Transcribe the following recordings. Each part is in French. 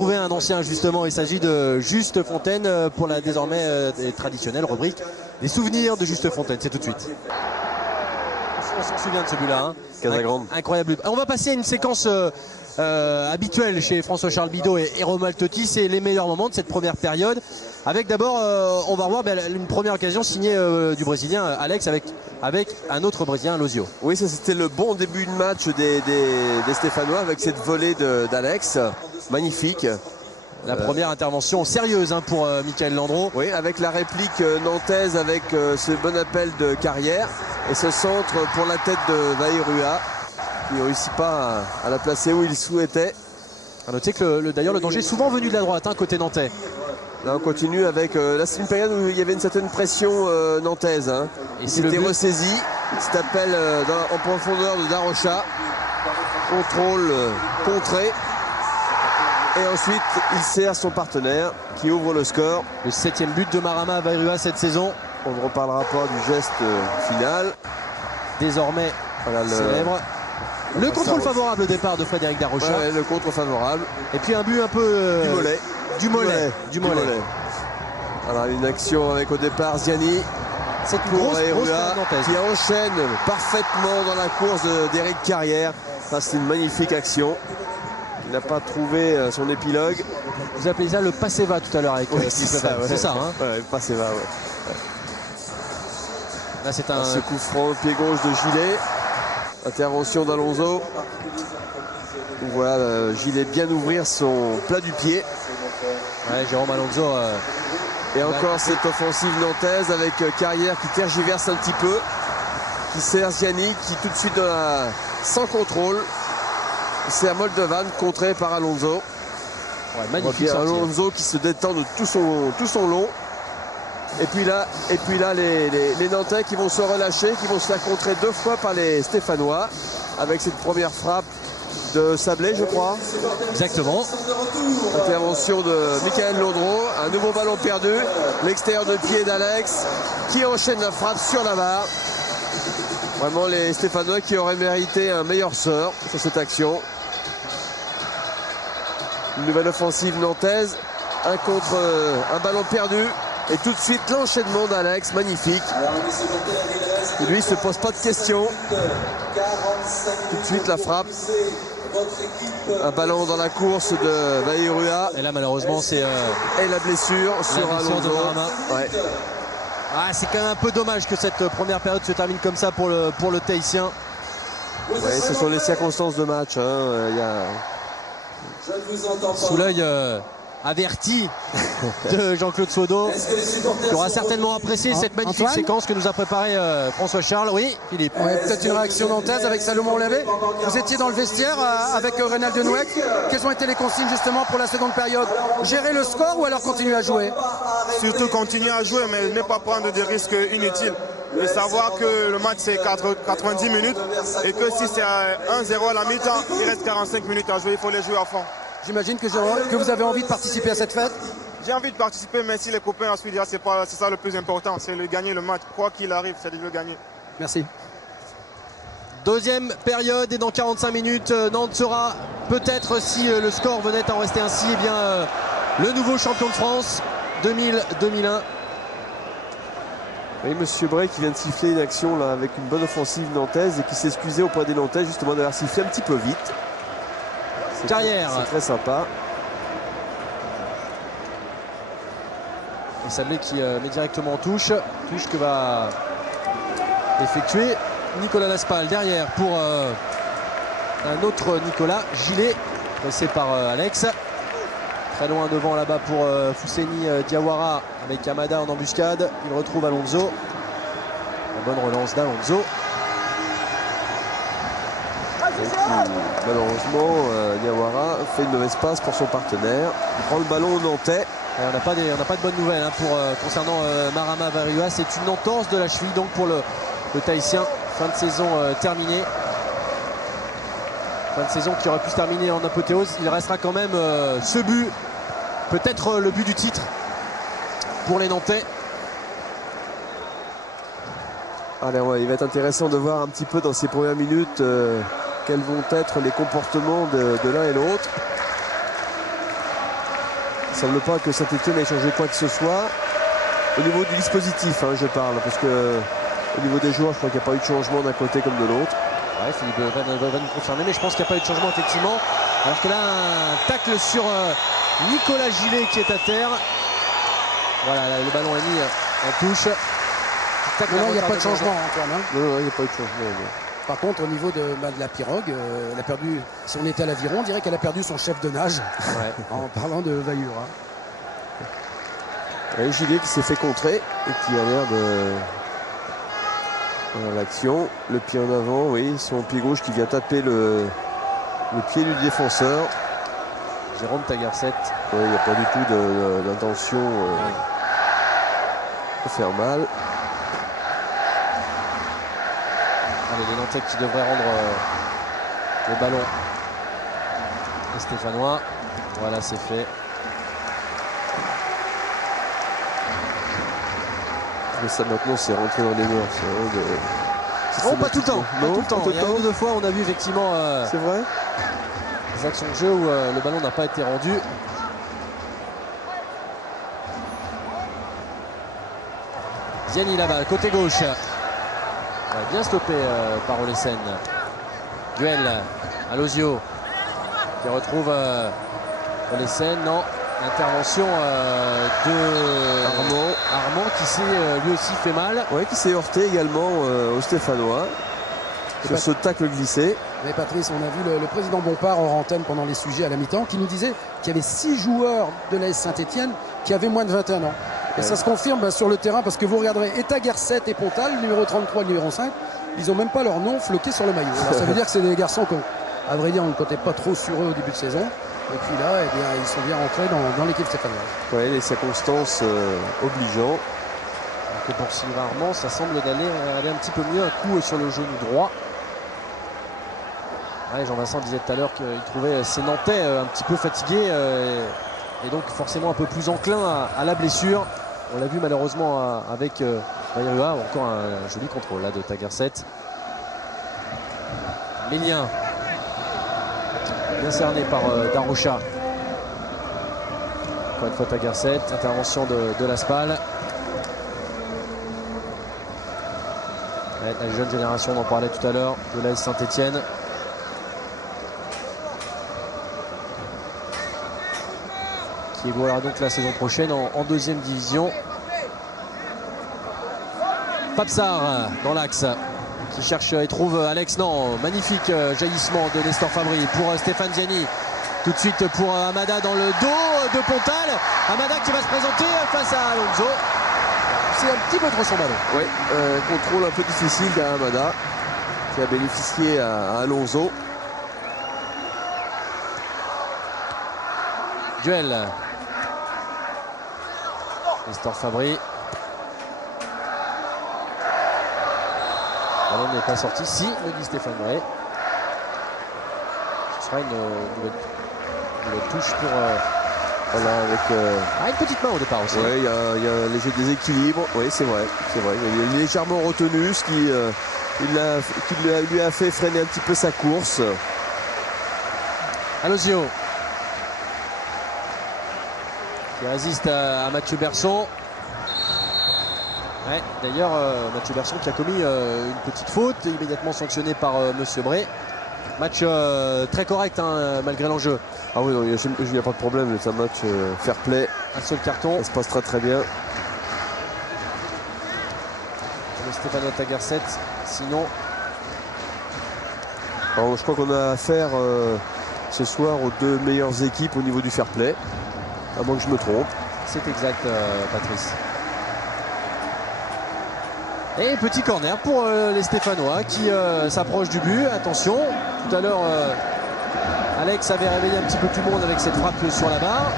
Trouver un ancien justement, il s'agit de Juste Fontaine pour la désormais traditionnelle rubrique des souvenirs de Juste Fontaine. C'est tout de suite. On s'en souvient de ce but-là. Hein. Casagrande. Incroyable. On va passer à une séquence habituelle chez François-Charles Bidot et Romuald Totti. C'est les meilleurs moments de cette première période. Avec d'abord, on va revoir une première occasion signée du Brésilien Alex avec un autre Brésilien, Losio. Oui, ça c'était le bon début de match des Stéphanois avec cette volée d'Alex. Magnifique. La première intervention sérieuse hein, pour Michael Landreau. Oui, avec la réplique nantaise, avec ce bon appel de Carrière. Et ce centre pour la tête de Vairua, qui ne réussit pas à la placer où il souhaitait. A noter que d'ailleurs le danger est souvent venu de la droite, hein, côté nantais. Là on continue avec, là c'est une période où il y avait une certaine pression nantaise. Hein. Il s'était ressaisi, cet appel en profondeur de Darocha. Contrôle contré. Et ensuite, il sert son partenaire qui ouvre le score. Le 7e but de Marama à Vairua cette saison. On ne reparlera pas du geste final. Désormais, voilà, célèbre. Le contrôle favorable au départ de Frédéric Darocha. Ouais, le contre favorable. Et puis un but un peu... Du mollet. Du mollet. Voilà, une action avec au départ Ziani. Cette grosse qui enchaîne parfaitement dans la course d'Éric Carrière. Ça, c'est une magnifique action. Il n'a pas trouvé son épilogue. Vous appelez ça le Passeva tout à l'heure avec c'est ça, hein. Ouais, le Passeva, ouais. Là, c'est un... Ce coup franc, pied gauche de Gilet. Intervention d'Alonso. Voilà, Gilet bien ouvrir son plat du pied. Ouais, Jérôme Alonso. Et encore cette offensive nantaise avec Carrière qui tergiverse un petit peu. Qui sert Ziani qui tout de suite sans contrôle. C'est Moldovan contré par Alonso. Ouais, magnifique Alonso qui se détend de tout son long. Et puis là les Nantais qui vont se relâcher, qui vont se faire contrer 2 fois par les Stéphanois avec cette première frappe de Sablé, je crois. Exactement. Intervention de Michael Landreau, un nouveau ballon perdu, l'extérieur de pied d'Alex qui enchaîne la frappe sur la barre. Vraiment les Stéphanois qui auraient mérité un meilleur sort sur cette action. Une nouvelle offensive nantaise, un ballon perdu et tout de suite l'enchaînement d'Alex, magnifique. Et lui il se pose pas de questions. Tout de suite la frappe. Un ballon dans la course de Vairua. Et là malheureusement c'est... Et la blessure sur Alonso. Ouais. Ah, c'est quand même un peu dommage que cette première période se termine comme ça pour le Tahitien. Ouais, ce sont les circonstances de match. Hein. Il y a... Sous l'œil averti de Jean-Claude Sodo, qui aura certainement apprécié cette magnifique séquence que nous a préparé François Charles. Oui, Philippe. Ouais, peut-être une réaction nantaise avec Salomon Lavé. Vous étiez dans le vestiaire avec Reynald Denouec. Quelles ont été les consignes justement pour la seconde période? Gérer le score ou alors continuer à jouer? Surtout continuer à jouer, mais ne pas prendre des risques inutiles. De savoir que le match c'est 90 minutes et que si c'est 1-0 à la mi-temps, il reste 45 minutes à jouer, il faut les jouer à fond. J'imagine que vous avez envie de participer à cette fête. J'ai envie de participer, mais si les copains ensuite diront c'est ça le plus important, c'est de gagner le match. Quoi qu'il arrive, c'est de le gagner. Merci. Deuxième période et dans 45 minutes, Nantes sera peut-être, si le score venait à en rester ainsi, eh bien, le nouveau champion de France 2000-2001. Oui, monsieur Bray qui vient de siffler une action là avec une bonne offensive nantaise et qui s'est excusé auprès des Nantais justement d'avoir sifflé un petit peu vite. Carrière. C'est très sympa. Et Sablé qui met directement en touche. Touche que va effectuer Nicolas Laspal derrière pour un autre Nicolas Gilet, pressé par Alex. Très loin devant là-bas pour Fousseni Diawara avec Amada en embuscade. Il retrouve Alonso. La bonne relance d'Alonso. Malheureusement, Diawara fait une mauvaise passe pour son partenaire. Il prend le ballon au Nantais. Et on n'a pas de bonnes nouvelles hein, concernant Marama Vairua. C'est une entorse de la cheville donc pour le Tahitien. Fin de saison terminée. Fin de saison qui aurait pu se terminer en apothéose. Il restera quand même ce but, peut-être le but du titre pour les Nantais. Allez, ouais, il va être intéressant de voir un petit peu dans ces premières minutes quels vont être les comportements de l'un et l'autre. ne semble pas que Saint-Etienne ait changé quoi que ce soit. Au niveau du dispositif, hein, je parle, parce que au niveau des joueurs, je crois qu'il n'y a pas eu de changement d'un côté comme de l'autre. Ouais, Philippe va nous confirmer, mais je pense qu'il n'y a pas eu de changement effectivement. Alors que là, un tacle sur Nicolas Gillet qui est à terre. Voilà, là, le ballon est mis en touche. Non, il n'y a pas de changement, Antoine. Hein. Non, il n'y a pas eu de changement. Non. Par contre, au niveau de la pirogue, elle a perdu, si on était à l'aviron, on dirait qu'elle a perdu son chef de nage, en parlant de Vahura. Et Gillet qui s'est fait contrer et qui a l'air de... Voilà, l'action, le pied en avant, oui, son pied gauche qui vient taper le pied du défenseur. Jérôme Tagarset. Oui, il n'y a pas du tout d'intention de faire mal. Allez, les Nantais qui devraient rendre le ballon aux Stéphanois. Voilà, c'est fait. Mais ça maintenant c'est rentré dans les mœurs. Oh, pas tout le temps. Non, pas tout le temps. Il y a une ou deux fois on a vu effectivement c'est vrai, des actions de jeu où le ballon n'a pas été rendu. Ziani là-bas, côté gauche. Bien stoppé par Olesen. Duel à Lozio qui retrouve Olesen. Non, intervention de Armand qui s'est lui aussi fait mal. Oui, qui s'est heurté également au Stéphanois sur ce tacle glissé. Mais Patrice, on a vu le président Bompard hors antenne pendant les sujets à la mi-temps qui nous disait qu'il y avait 6 joueurs de l'AS Saint-Etienne qui avaient moins de 21 ans. Et ça se confirme sur le terrain parce que vous regarderez Tagarset et Pontal, le numéro 33 et le numéro 5, ils n'ont même pas leur nom floqué sur le maillot. Alors ça veut dire que c'est des garçons qu'à vrai dire on ne comptait pas trop sur eux au début de saison. Et puis là, eh bien, ils sont bien rentrés dans l'équipe stéphanoise. Oui, les circonstances obligeant. Que pour Sylvain Armand, ça semble aller un petit peu mieux. Un coup sur le genou droit. Ouais, Jean-Vincent disait tout à l'heure qu'il trouvait ces Nantais un petit peu fatigués et donc forcément un peu plus enclins à la blessure. On l'a vu malheureusement avec Vahura. Encore un joli contrôle là de Tagarset. Mélien. Bien cerné par Darocha. Encore une fois Tagarset. Intervention de Laspal. La jeune génération, on en parlait tout à l'heure, de l'AS Saint-Etienne. Qui évoluera donc la saison prochaine en deuxième division. Papsar dans l'axe qui cherche et trouve Alex. Non, magnifique jaillissement de Nestor Fabri pour Stéphane Ziani. Tout de suite pour Amada dans le dos de Pontal. Amada qui va se présenter face à Alonso. C'est un petit peu trop son ballon. Oui, contrôle un peu difficile d'Amada qui a bénéficié à Alonso. Duel. Nestor Fabri. Le ballon n'est pas sorti. Si, me dit Stéphane Bray. Ce sera une nouvelle touche pour... Voilà, avec une petite main au départ aussi. Oui, il y a un léger déséquilibre. Oui, c'est vrai. Il est légèrement retenu, ce qui lui a fait freiner un petit peu sa course. Alozio qui résiste à Mathieu Berson. Ouais, d'ailleurs, Mathieu Berson qui a commis une petite faute, immédiatement sanctionné par Monsieur Bray. Match très correct hein, malgré l'enjeu. Ah oui, il n'y a pas de problème, c'est un match fair play. Un seul carton. Ça se passe très très bien. Le Stéphanois Tagarset, sinon. Alors, je crois qu'on a affaire ce soir aux deux meilleures équipes au niveau du fair play. À moins que je me trompe. C'est exact, Patrice. Et petit corner pour les Stéphanois qui s'approchent du but. Attention, tout à l'heure, Alex avait réveillé un petit peu tout le monde avec cette frappe sur la barre.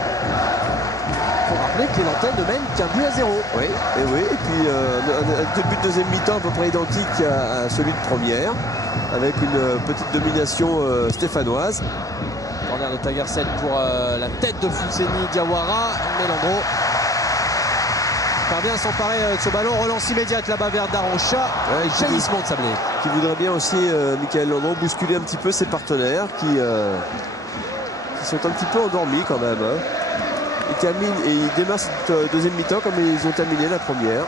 Il faut rappeler que les Nantais ne mènent qu'un but à 0. Oui, et puis un début de deuxième mi-temps à peu près identique à celui de première, avec une petite domination stéphanoise. Corner de Tagarset pour la tête de Fousseni Diawara. Mélandro parvient à s'emparer de ce ballon. Relance immédiate là-bas vers Darocha. Jaillissement de Sablé. Qui voudrait bien aussi, Michael Landreau, bousculer un petit peu ses partenaires qui sont un petit peu endormis quand même. Hein. il termine et il démarre cette deuxième mi-temps comme ils ont terminé la première.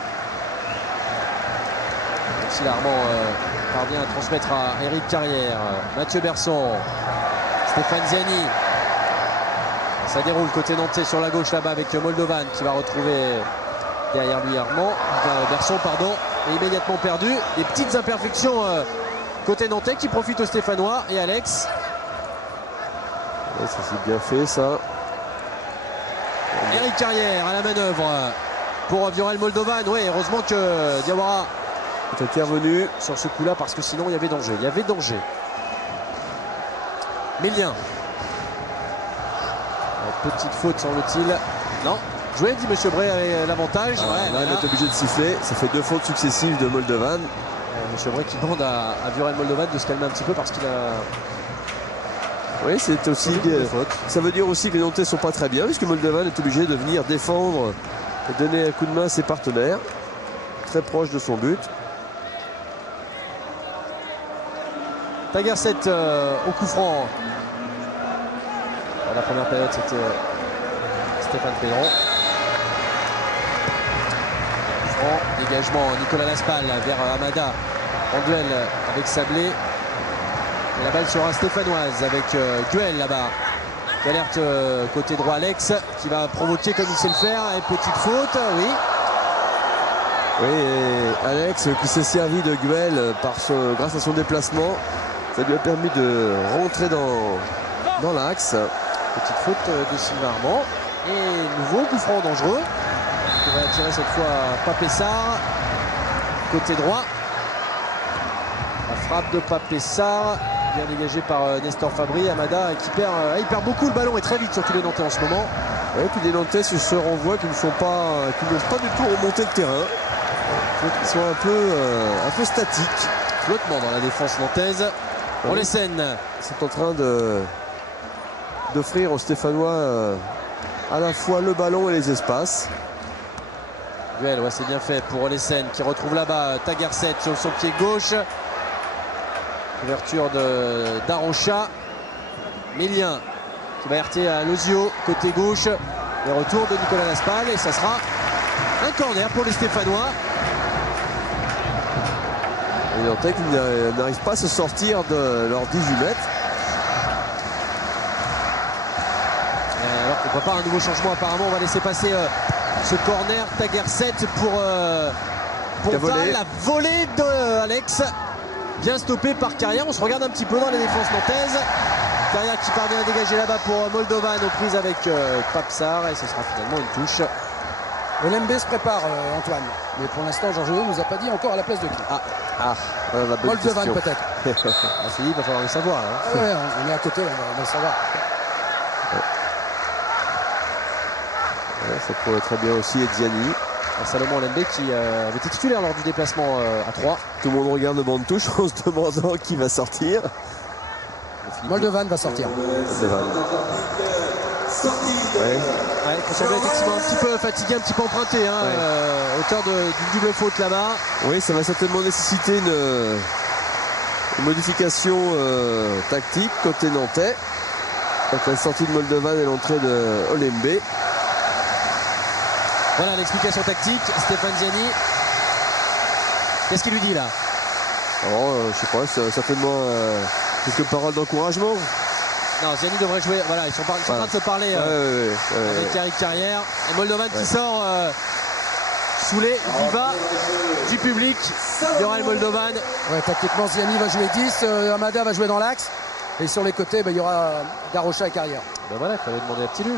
Si l'Armand parvient à transmettre à Eric Carrière, Mathieu Berson, Stéphane Ziani. Ça déroule côté nantais sur la gauche là-bas avec Moldovan qui va retrouver derrière lui Armand, Berson pardon, et immédiatement perdu. Des petites imperfections côté nantais qui profitent aux Stéphanois et Alex. Ouais, ça c'est bien fait ça. Eric Carrière à la manœuvre pour Viorel Moldovan. Oui, heureusement que Diawara est intervenu sur ce coup-là parce que sinon il y avait danger. Il y avait danger. Mélien. Petite faute semble-t-il. Non. Joué, dit Monsieur Bray avec l'avantage. Ouais, là, il est obligé de siffler. Ça fait 2 fautes successives de Moldovan. Monsieur Bray qui demande à Viorel Moldovan de se calmer un petit peu parce qu'il a... Oui, c'est aussi... Ça veut dire aussi que les Nantais ne sont pas très bien puisque Moldovan est obligé de venir défendre et donner un coup de main à ses partenaires. Très proche de son but. Tagerset au coup franc. La première période, c'était Stéphane Pédron. Dégagement Nicolas Laspal vers Amada en duel avec Sablé. Et la balle sera stéphanoise avec duel là-bas. Alerte côté droit Alex qui va provoquer comme il sait le faire. Et petite faute, oui. Oui, et Alex qui s'est servi de Guel grâce à son déplacement. Ça lui a permis de rentrer dans l'axe. Petite faute de Sylvain Armand. Et nouveau coup franc dangereux. Qui va attirer cette fois Papessard. Côté droit. La frappe de Papessard. Bien dégagée par Nestor Fabry. Amada qui il perd beaucoup le ballon et très vite surtout les Nantais en ce moment. Et puis les Nantais se renvoient qui n'osent pas du tout remonter le terrain. Ils sont un peu statiques. Flottement dans la défense nantaise. Pour les scènes. Ils sont en train d'offrir aux Stéphanois à la fois le ballon et les espaces. Duel, ouais, c'est bien fait pour Olesen qui retrouve là-bas Tagerset sur son pied gauche. Ouverture d'Arocha. Mélien qui va heurter à Lozio côté gauche. Et retour de Nicolas Laspal et ça sera un corner pour les Stéphanois. Les Nantais qui n'arrivent pas à se sortir de leurs 18 mètres. Alors pourquoi pas un nouveau changement apparemment. On va laisser passer ce corner. Tagerset pour Ponta. La volée de Alex. Bien stoppé par Carrière. On se regarde un petit peu dans les défenses nantaises. Carrière qui parvient à dégager là-bas pour Moldovan aux prises avec Papsar. Et ce sera finalement une touche. Olembe se prépare, Antoine. Mais pour l'instant, Georges ne nous a pas dit encore à la place de qui. Moldovan peut-être. Il va falloir le savoir. Hein. Ouais, on est à côté, on va le savoir. Ouais, ça pourrait très bien aussi être Ziani. Salomon Olembe qui avait été titulaire lors du déplacement à 3. Tout le monde regarde le banc de touche en se demandant qui va sortir. Moldovan va sortir. Ouais, il semblait effectivement un petit peu fatigué, un petit peu emprunté, hein, auteur d'une double faute là-bas. Oui, ça va certainement nécessiter une modification tactique côté nantais. Donc la sortie de Moldovan et l'entrée de Olembe. Voilà l'explication tactique. Stéphane Ziani. Qu'est-ce qu'il lui dit là? Je sais pas, c'est certainement quelques paroles d'encouragement. Non, Ziani devrait jouer. Voilà, ils sont en train de se parler avec Eric Carrière. Et Moldovan qui sort sous les vivas du public. Viorel Moldovan. Ouais, tactiquement, Ziani va jouer 10. Amada va jouer dans l'axe. Et sur les côtés, il y aura Darocha et Carrière. Ben voilà, il fallait demander à Petit Lu.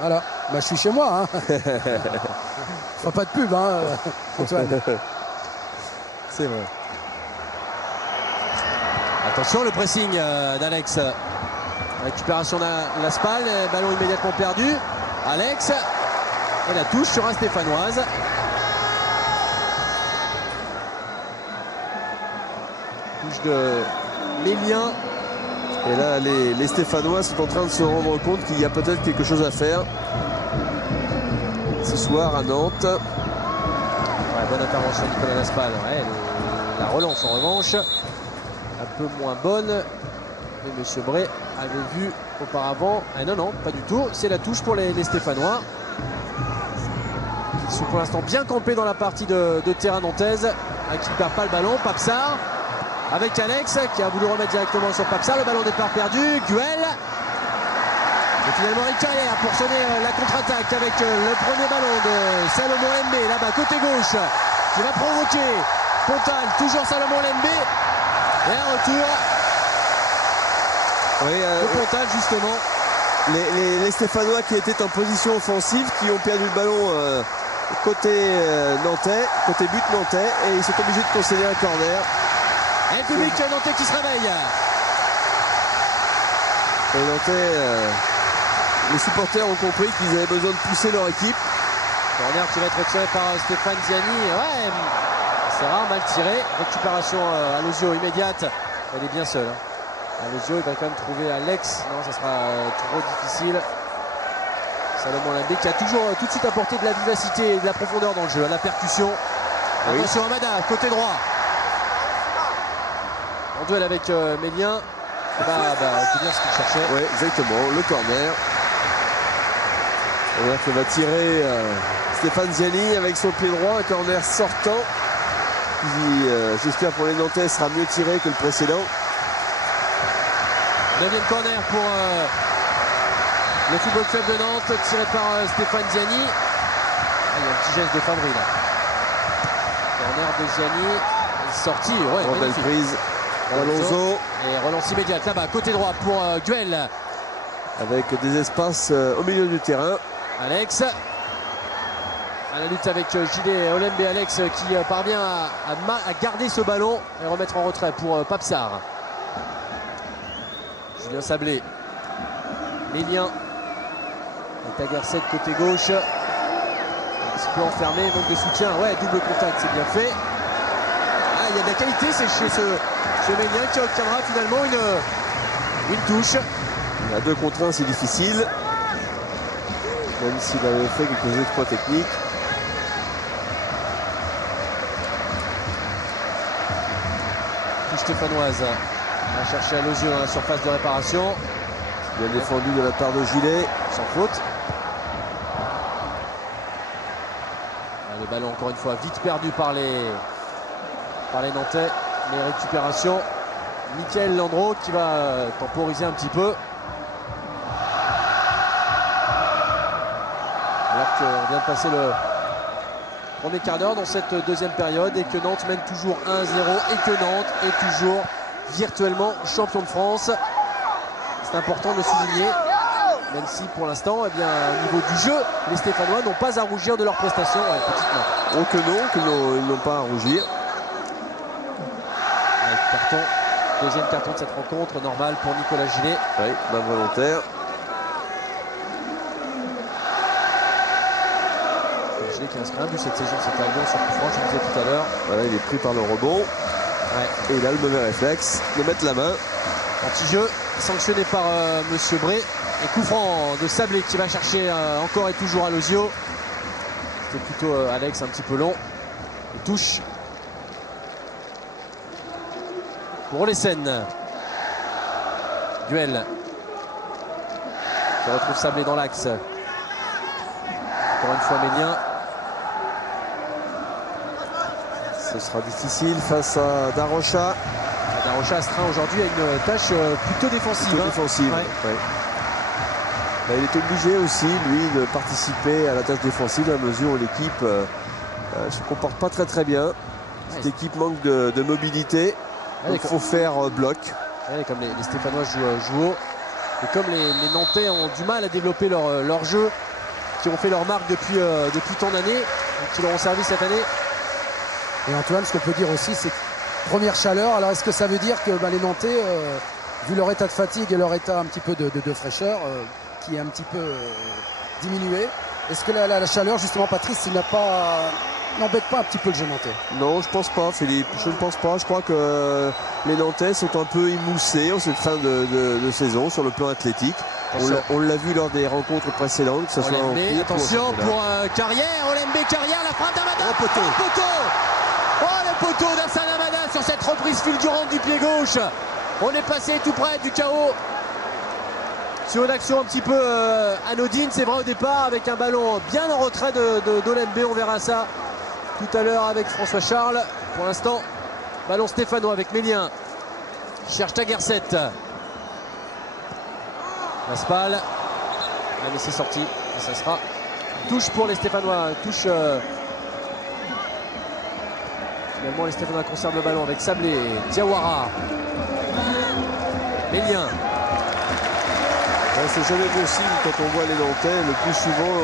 Voilà, je suis chez moi. Je fais pas de pub, Antoine. C'est vrai. Attention, le pressing d'Alex. Récupération de Laspal, ballon immédiatement perdu. Alex, et la touche sera stéphanoise. Touche de Mélien. Et là, les Stéphanois sont en train de se rendre compte qu'il y a peut-être quelque chose à faire ce soir à Nantes. Ouais, bonne intervention de Nicolas Laspal. Ouais, la relance en revanche, un peu moins bonne. Et M. Bray avait vu auparavant. Non, pas du tout. C'est la touche pour les Stéphanois. Ils sont pour l'instant bien campés dans la partie de terrain nantaise, qui ne perd pas le ballon. Papsar avec Alex qui a voulu remettre directement sur Papsar. Le ballon départ perdu. Guel. Et finalement une carrière pour sonner la contre-attaque avec le premier ballon de Salomon Lembe là-bas côté gauche qui va provoquer Pontal, toujours Salomon Lembe et un retour de Pontal justement. Les Stéphanois qui étaient en position offensive, qui ont perdu le ballon côté nantais, côté but nantais, et ils sont obligés de concéder un corner. Et le public nantais qui se réveille. Les Nantais, les supporters ont compris qu'ils avaient besoin de pousser leur équipe. Corner qui va être retiré par Stéphane Ziani. Ouais, c'est rare, mal tiré. Récupération à Lozio immédiate. Elle est bien seule. Lozio, il va quand même trouver Alex. Non, ça sera trop difficile. Salomon Lembe qui a toujours tout de suite apporté de la vivacité et de la profondeur dans le jeu. À la percussion. Oui. Attention Amada, côté droit. En duel avec Mélien. C'est bien ce qu'il cherchait. Oui, exactement. Le corner. On voit qu'il va tirer Stéphane Ziani avec son pied droit. Un corner sortant. Qui, j'espère pour les Nantais, sera mieux tiré que le précédent. 9e corner pour le Football Club de Nantes, tiré par Stéphane Ziani. Il y a un petit geste de Fabry là. Corner de Ziani. Sortie, ouais, Belle prise. Alonso. Et relance immédiate là-bas, côté droit pour Guel. Avec des espaces au milieu du terrain. Alex. À la lutte avec Gilet Olembe et Alex qui parvient à garder ce ballon et remettre en retrait pour Papsar. Julien Sablé. Mélien. Tagarset côté gauche. Un petit peu enfermé, manque de soutien. Ouais, double contact, c'est bien fait. Ah, il y a de la qualité, c'est chez ce Mélien qui obtiendra finalement une touche. À 2 contre 1, c'est difficile. Même s'il avait fait quelques exploits techniques. Touche stéphanoise. On va chercher à Lozio dans la surface de réparation. Bien défendu de la part de Gilet. Sans faute. Le ballon encore une fois vite perdu par les Nantais. Mais récupération. Mickaël Landreau qui va temporiser un petit peu. Alors qu'on vient de passer le premier quart d'heure dans cette deuxième période et que Nantes mène toujours 1-0 et que Nantes est toujours virtuellement champion de France. C'est important de le souligner, même si pour l'instant, eh bien, au niveau du jeu, les Stéphanois n'ont pas à rougir de leur prestation. Ouais, petite main. Oh que non, ils n'ont pas à rougir. Carton, deuxième carton de cette rencontre, normal pour Nicolas Gilet. Oui, main volontaire. Gilet qui a inscrit un but cette saison, c'était à Lyon sur coup franc, je le disais tout à l'heure. Voilà, il est pris par le rebond. Ouais. Et il a le mauvais réflexe de mettre la main. Anti-jeu sanctionné par Monsieur Bré. Et coup franc de Sablé qui va chercher encore et toujours à Lozio. C'était plutôt Alex un petit peu long. Et touche pour les scènes. Duel. Qui retrouve Sablé dans l'axe. Encore une fois Mélien. Ce sera difficile face à Darocha. Darocha Astrein aujourd'hui a une tâche plutôt défensive. Plutôt défensive. Ouais. Ouais. Bah, il est obligé aussi, lui, de participer à la tâche défensive à mesure où l'équipe ne se comporte pas très bien. Cette équipe manque de mobilité. Ouais, donc il faut faire bloc. Ouais, comme les Stéphanois jouent haut. Et comme les Nantais ont du mal à développer leur jeu, qui ont fait leur marque depuis tant d'années, qui leur ont servi cette année. Et Antoine, ce qu'on peut dire aussi, c'est première chaleur. Alors est-ce que ça veut dire que les Nantais, vu leur état de fatigue et leur état un petit peu de fraîcheur, qui est un petit peu diminué, est-ce que la chaleur, justement, Patrice, n'embête pas un petit peu le jeu nantais? Non, je pense pas, Philippe. Je ne pense pas. Je crois que les Nantais sont un peu émoussés en cette fin de saison sur le plan athlétique. On l'a vu lors des rencontres précédentes. Que ce soit en coupe, attention pour Carrière, Olembe Carrière, la frappe d'Amada. Oh, poteau. Oh, le poteau d'Hassan Amada sur cette reprise fulgurante du pied gauche. On est passé tout près du chaos Sur une action un petit peu anodine, c'est vrai au départ, avec un ballon bien en retrait d'Olembe. On verra ça tout à l'heure avec François Charles. Pour l'instant, ballon stéphanois avec Mélien. Qui cherche Tagerset. Laspal. Ah, mais c'est sorti. Et ça sera touche pour les Stéphanois. Touche. Finalement, les Stéphanois conservent le ballon avec Sablé. Diawara. Mélien. Ouais, c'est jamais bon signe quand on voit les Nantais le plus souvent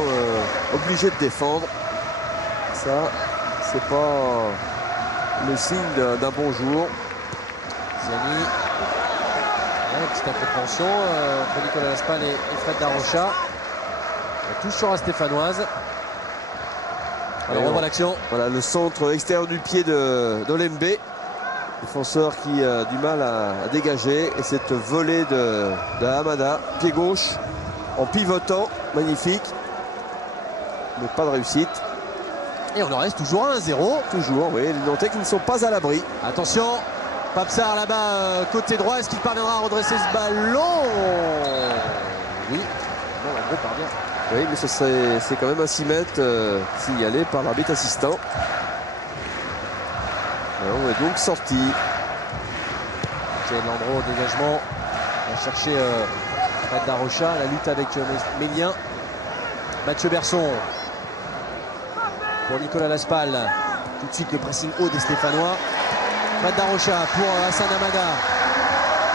obligés de défendre. Ça, c'est pas le signe d'un bon jour. Ziani. Ouais, petite incompréhension entre Nicolas Laspal et Fred Darocha. Touche sur la stéphanoise. Alors on voit l'action. Voilà le centre extérieur du pied d'Olembe. Défenseur qui a du mal à dégager. Et cette volée de Hamada, pied gauche, en pivotant, magnifique. Mais pas de réussite. Et on en reste toujours à 1-0. Toujours, oui, les Nantais qui ne sont pas à l'abri. Attention, Papsar là-bas, côté droit. Est-ce qu'il parviendra à redresser ce ballon? Oui, bon, la gros parvient. Oui, mais c'est quand même un 6 mètres signalé par l'arbitre assistant. Alors, on est donc sorti. Landreau au dégagement. On va chercher Fred Darocha. La lutte avec Mélien. Mathieu Berson. Pour Nicolas Laspal. Tout de suite le pressing haut des Stéphanois. Fred Darocha pour Hassan Hamada.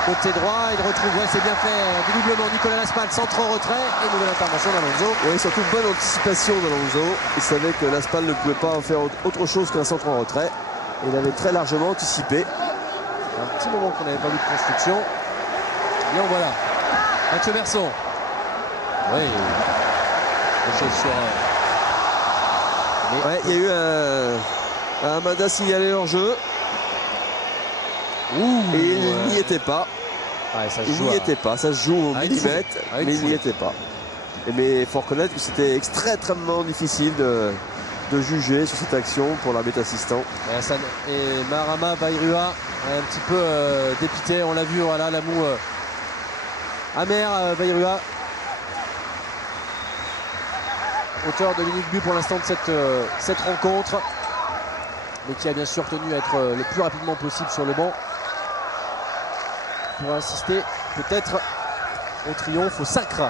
Côté droit, il retrouve, ouais, c'est bien fait, doublement Nicolas Laspal, centre retrait et nouvelle intervention d'Alonso. Oui, surtout bonne anticipation d'Alonso. Il savait que Laspal ne pouvait pas en faire autre chose qu'un centre en retrait. Et il avait très largement anticipé. Un petit moment qu'on n'avait pas vu de construction. Bien voilà. Mathieu Berson. Oui. Ouais, il y a eu un Hamada signalé hors jeu. Et il n'y était pas. Ouais, ça il n'y était pas. Ça se joue au millimètre, mais il n'y était pas. Mais il faut reconnaître que c'était extrêmement difficile de juger sur cette action pour l'arbitre assistant. Et Marama Bayrua un petit peu dépité. On l'a vu, voilà, la moue amère Bayrua. Auteur de l'unique but pour l'instant de cette rencontre. Mais qui a bien sûr tenu à être le plus rapidement possible sur le banc. Pour assister peut-être au triomphe, au sacre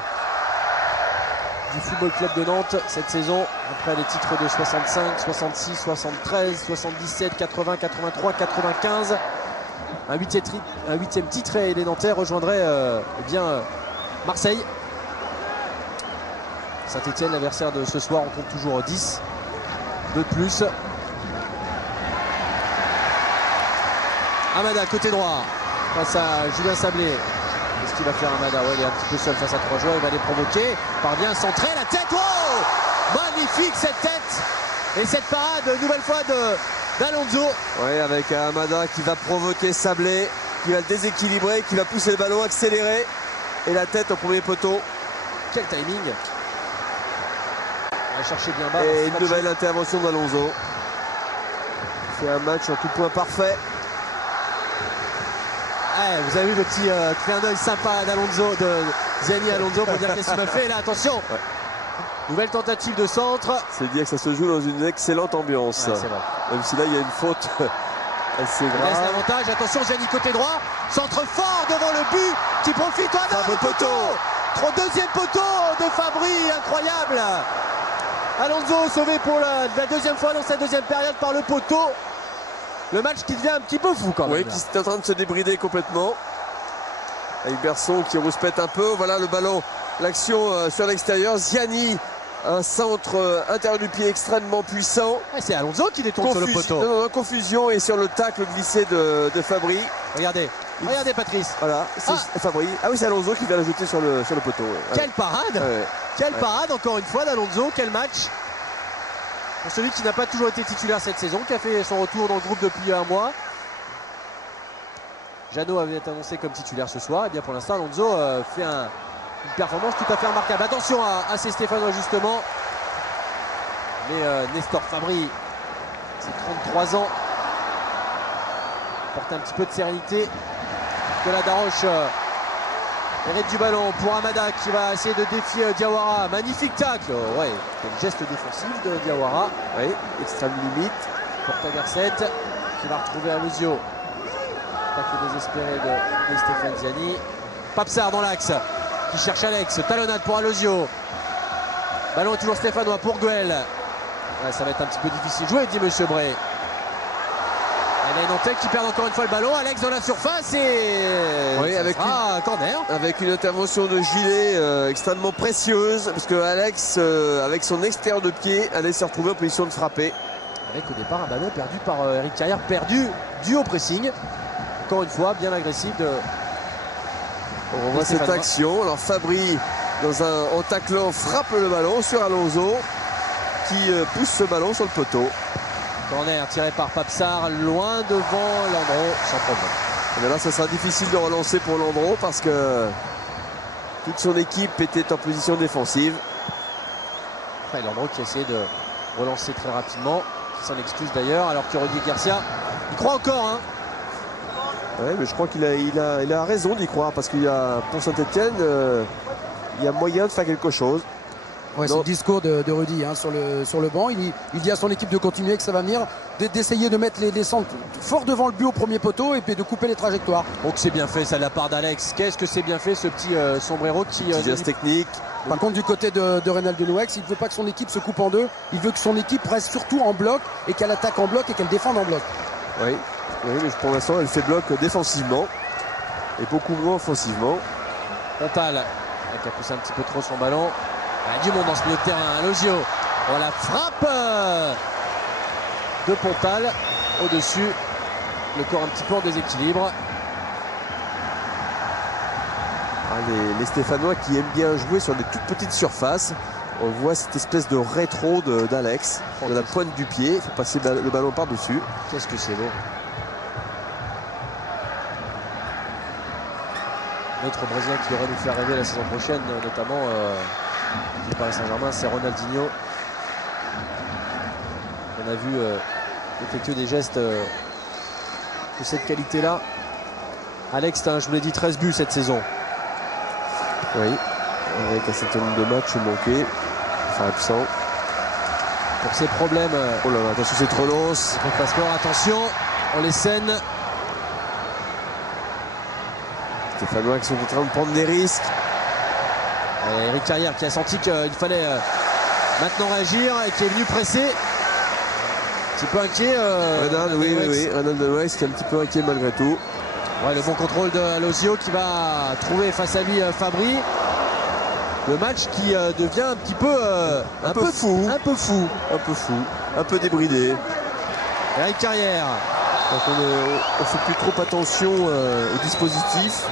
du Football Club de Nantes cette saison, après les titres de 65, 66, 73, 77, 80, 83, 95. Un huitième titre et les Nantais rejoindraient Marseille. Saint-Etienne, l'adversaire de ce soir, on compte toujours 10. 2 de plus. Hamada, côté droit. Face à Julien Sablé. Qu'est-ce qu'il va faire Hamada? Ouais, il est un petit peu seul face à 3 joueurs. Il va les provoquer. Parvient à centrer la tête. Oh, magnifique cette tête. Et cette parade, nouvelle fois d'Alonso. Oui, avec Hamada qui va provoquer Sablé, qui va le déséquilibrer, qui va pousser le ballon, accélérer. Et la tête au premier poteau. Quel timing. On va chercher bien bas. Et une nouvelle intervention d'Alonso. C'est un match en tout point parfait. Ouais, vous avez vu le petit clin d'œil sympa d'Alonso, de Ziani Alonso pour dire qu'est-ce qu'il m'a fait là, attention. Ouais. Nouvelle tentative de centre. C'est dire que ça se joue dans une excellente ambiance. Ouais, c'est vrai. Même si là il y a une faute assez grave. Laisse l'avantage, attention Ziani côté droit. Centre fort devant le but qui profite. Oh non, le poteau. Deuxième poteau de Fabry, incroyable. Alonso sauvé pour la deuxième fois dans sa deuxième période par le poteau. Le match qui devient un petit peu fou quand même. Oui, qui est en train de se débrider complètement. Avec Berson qui rouspète un peu. Voilà le ballon. L'action sur l'extérieur. Ziani, un centre intérieur du pied extrêmement puissant. Ouais, c'est Alonso qui détourne sur le poteau. Non, confusion et sur le tacle glissé de Fabry. Regardez Patrice. Voilà, c'est Fabry. Ah oui, c'est Alonso qui vient la jeter sur le poteau. Ouais. Quelle parade. Ouais. Quelle parade encore une fois d'Alonso. Quel match. Pour celui qui n'a pas toujours été titulaire cette saison, qui a fait son retour dans le groupe depuis un mois. Jeannot avait été annoncé comme titulaire ce soir. Et bien pour l'instant, Alonso fait une performance tout à fait remarquable. Attention à ces Stéphanois justement. Mais Nestor Fabry, c'est 33 ans, porte un petit peu de sérénité. Nicolas Daroche Hérite du ballon pour Amada qui va essayer de défier Diawara. Magnifique tacle. Ouais, quel geste défensif de Diawara. Oui, extrême limite. Porta Garcet qui va retrouver Alozio. Tacle désespéré de Stéphane Ziani. Papsard dans l'axe qui cherche Alex. Talonnade pour Alozio. Ballon toujours stéphanois pour Guel. Ouais, ça va être un petit peu difficile. Jouer, dit Monsieur Bray. Et les Nantais qui perdent encore une fois le ballon. Alex dans la surface et oui, avec corner. Avec une intervention de gilet extrêmement précieuse. Parce que Alex, avec son extérieur de pied, allait se retrouver en position de frapper. Avec au départ un ballon perdu par Eric Carrière, perdu dû au pressing. Encore une fois, bien agressif de. On voit cette action. Alors Fabry, en taclant, frappe le ballon sur Alonso qui pousse ce ballon sur le poteau. Corner tiré par Papsard, loin devant Landreau, sans problème. Et là, ça sera difficile de relancer pour Landreau parce que toute son équipe était en position défensive. Ouais, Landreau qui a essayé de relancer très rapidement, qui s'en excuse d'ailleurs, alors que Rudy Garcia, il croit encore. Hein. Ouais, mais je crois qu'il a raison d'y croire parce qu'il y a, pour Saint-Etienne, il y a moyen de faire quelque chose. Ouais, c'est le discours de Rudy hein, sur le banc. Il dit à son équipe de continuer, que ça va venir, d'essayer de mettre les centres fort devant le but au premier poteau et puis de couper les trajectoires. Donc c'est bien fait ça de la part d'Alex. Qu'est-ce que c'est bien fait ce petit sombrero qui... Petit geste technique. Par contre du côté de Reynaldo Nouex, il ne veut pas que son équipe se coupe en deux. Il veut que son équipe reste surtout en bloc et qu'elle attaque en bloc et qu'elle défende en bloc. Oui, mais pour l'instant elle fait bloc défensivement et beaucoup moins offensivement. Pontal qui a poussé un petit peu trop son ballon. Il y a du monde dans ce milieu de terrain. Alozio. Voilà, frappe de Pontal au-dessus. Le corps un petit peu en déséquilibre. Les Stéphanois qui aiment bien jouer sur des toutes petites surfaces. On voit cette espèce de rétro d'Alex, de la pointe du pied. Il faut passer le ballon par-dessus. Qu'est-ce que c'est beau. Notre Brésilien qui aurait nous faire rêver la saison prochaine, notamment du Paris Saint-Germain, c'est Ronaldinho. On a vu effectuer des gestes de cette qualité-là. Alex, je vous l'ai dit, 13 buts cette saison. Oui, avec un certain nombre de matchs manqués, enfin absents. Pour ses problèmes. Oh là là, attention cette relance. Passeport, attention, on les scène. Stéphanois qui sont en train de prendre des risques. Et Eric Carrière qui a senti qu'il fallait maintenant réagir et qui est venu presser. Un petit peu inquiet. Reynaldo Nouex qui est un petit peu inquiet malgré tout. Ouais, le bon contrôle de Alozio qui va trouver face à lui Fabry. Le match qui devient un petit peu un peu fou, un peu débridé. Eric Carrière. Donc on fait plus trop attention au dispositif.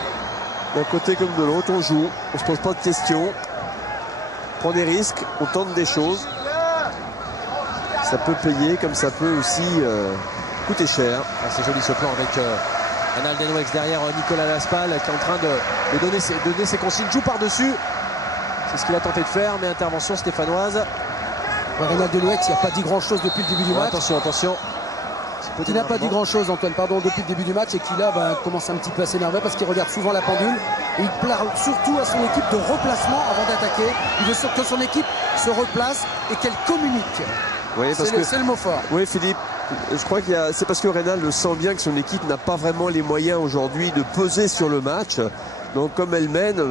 D'un côté comme de l'autre, on joue, on se pose pas de questions, on prend des risques, on tente des choses. Ça peut payer comme ça peut aussi coûter cher. Ah, c'est joli ce plan avec Reynaldo Nouex derrière Nicolas Laspal qui est en train de donner ses consignes. Joue par-dessus. C'est ce qu'il a tenté de faire, mais intervention stéphanoise. Ouais, Reynaldo Nouex, il n'a pas dit grand-chose depuis le début du match. Attention. Il n'a pas dit grand-chose, Antoine, depuis le début du match, et qui là commence un petit peu à s'énerver parce qu'il regarde souvent la pendule. Et il parle surtout à son équipe de replacement avant d'attaquer. Il veut que son équipe se replace et qu'elle communique. Oui, c'est le mot fort. Oui, Philippe, je crois que c'est parce que Reynal le sent bien que son équipe n'a pas vraiment les moyens aujourd'hui de peser sur le match. Donc comme elle mène,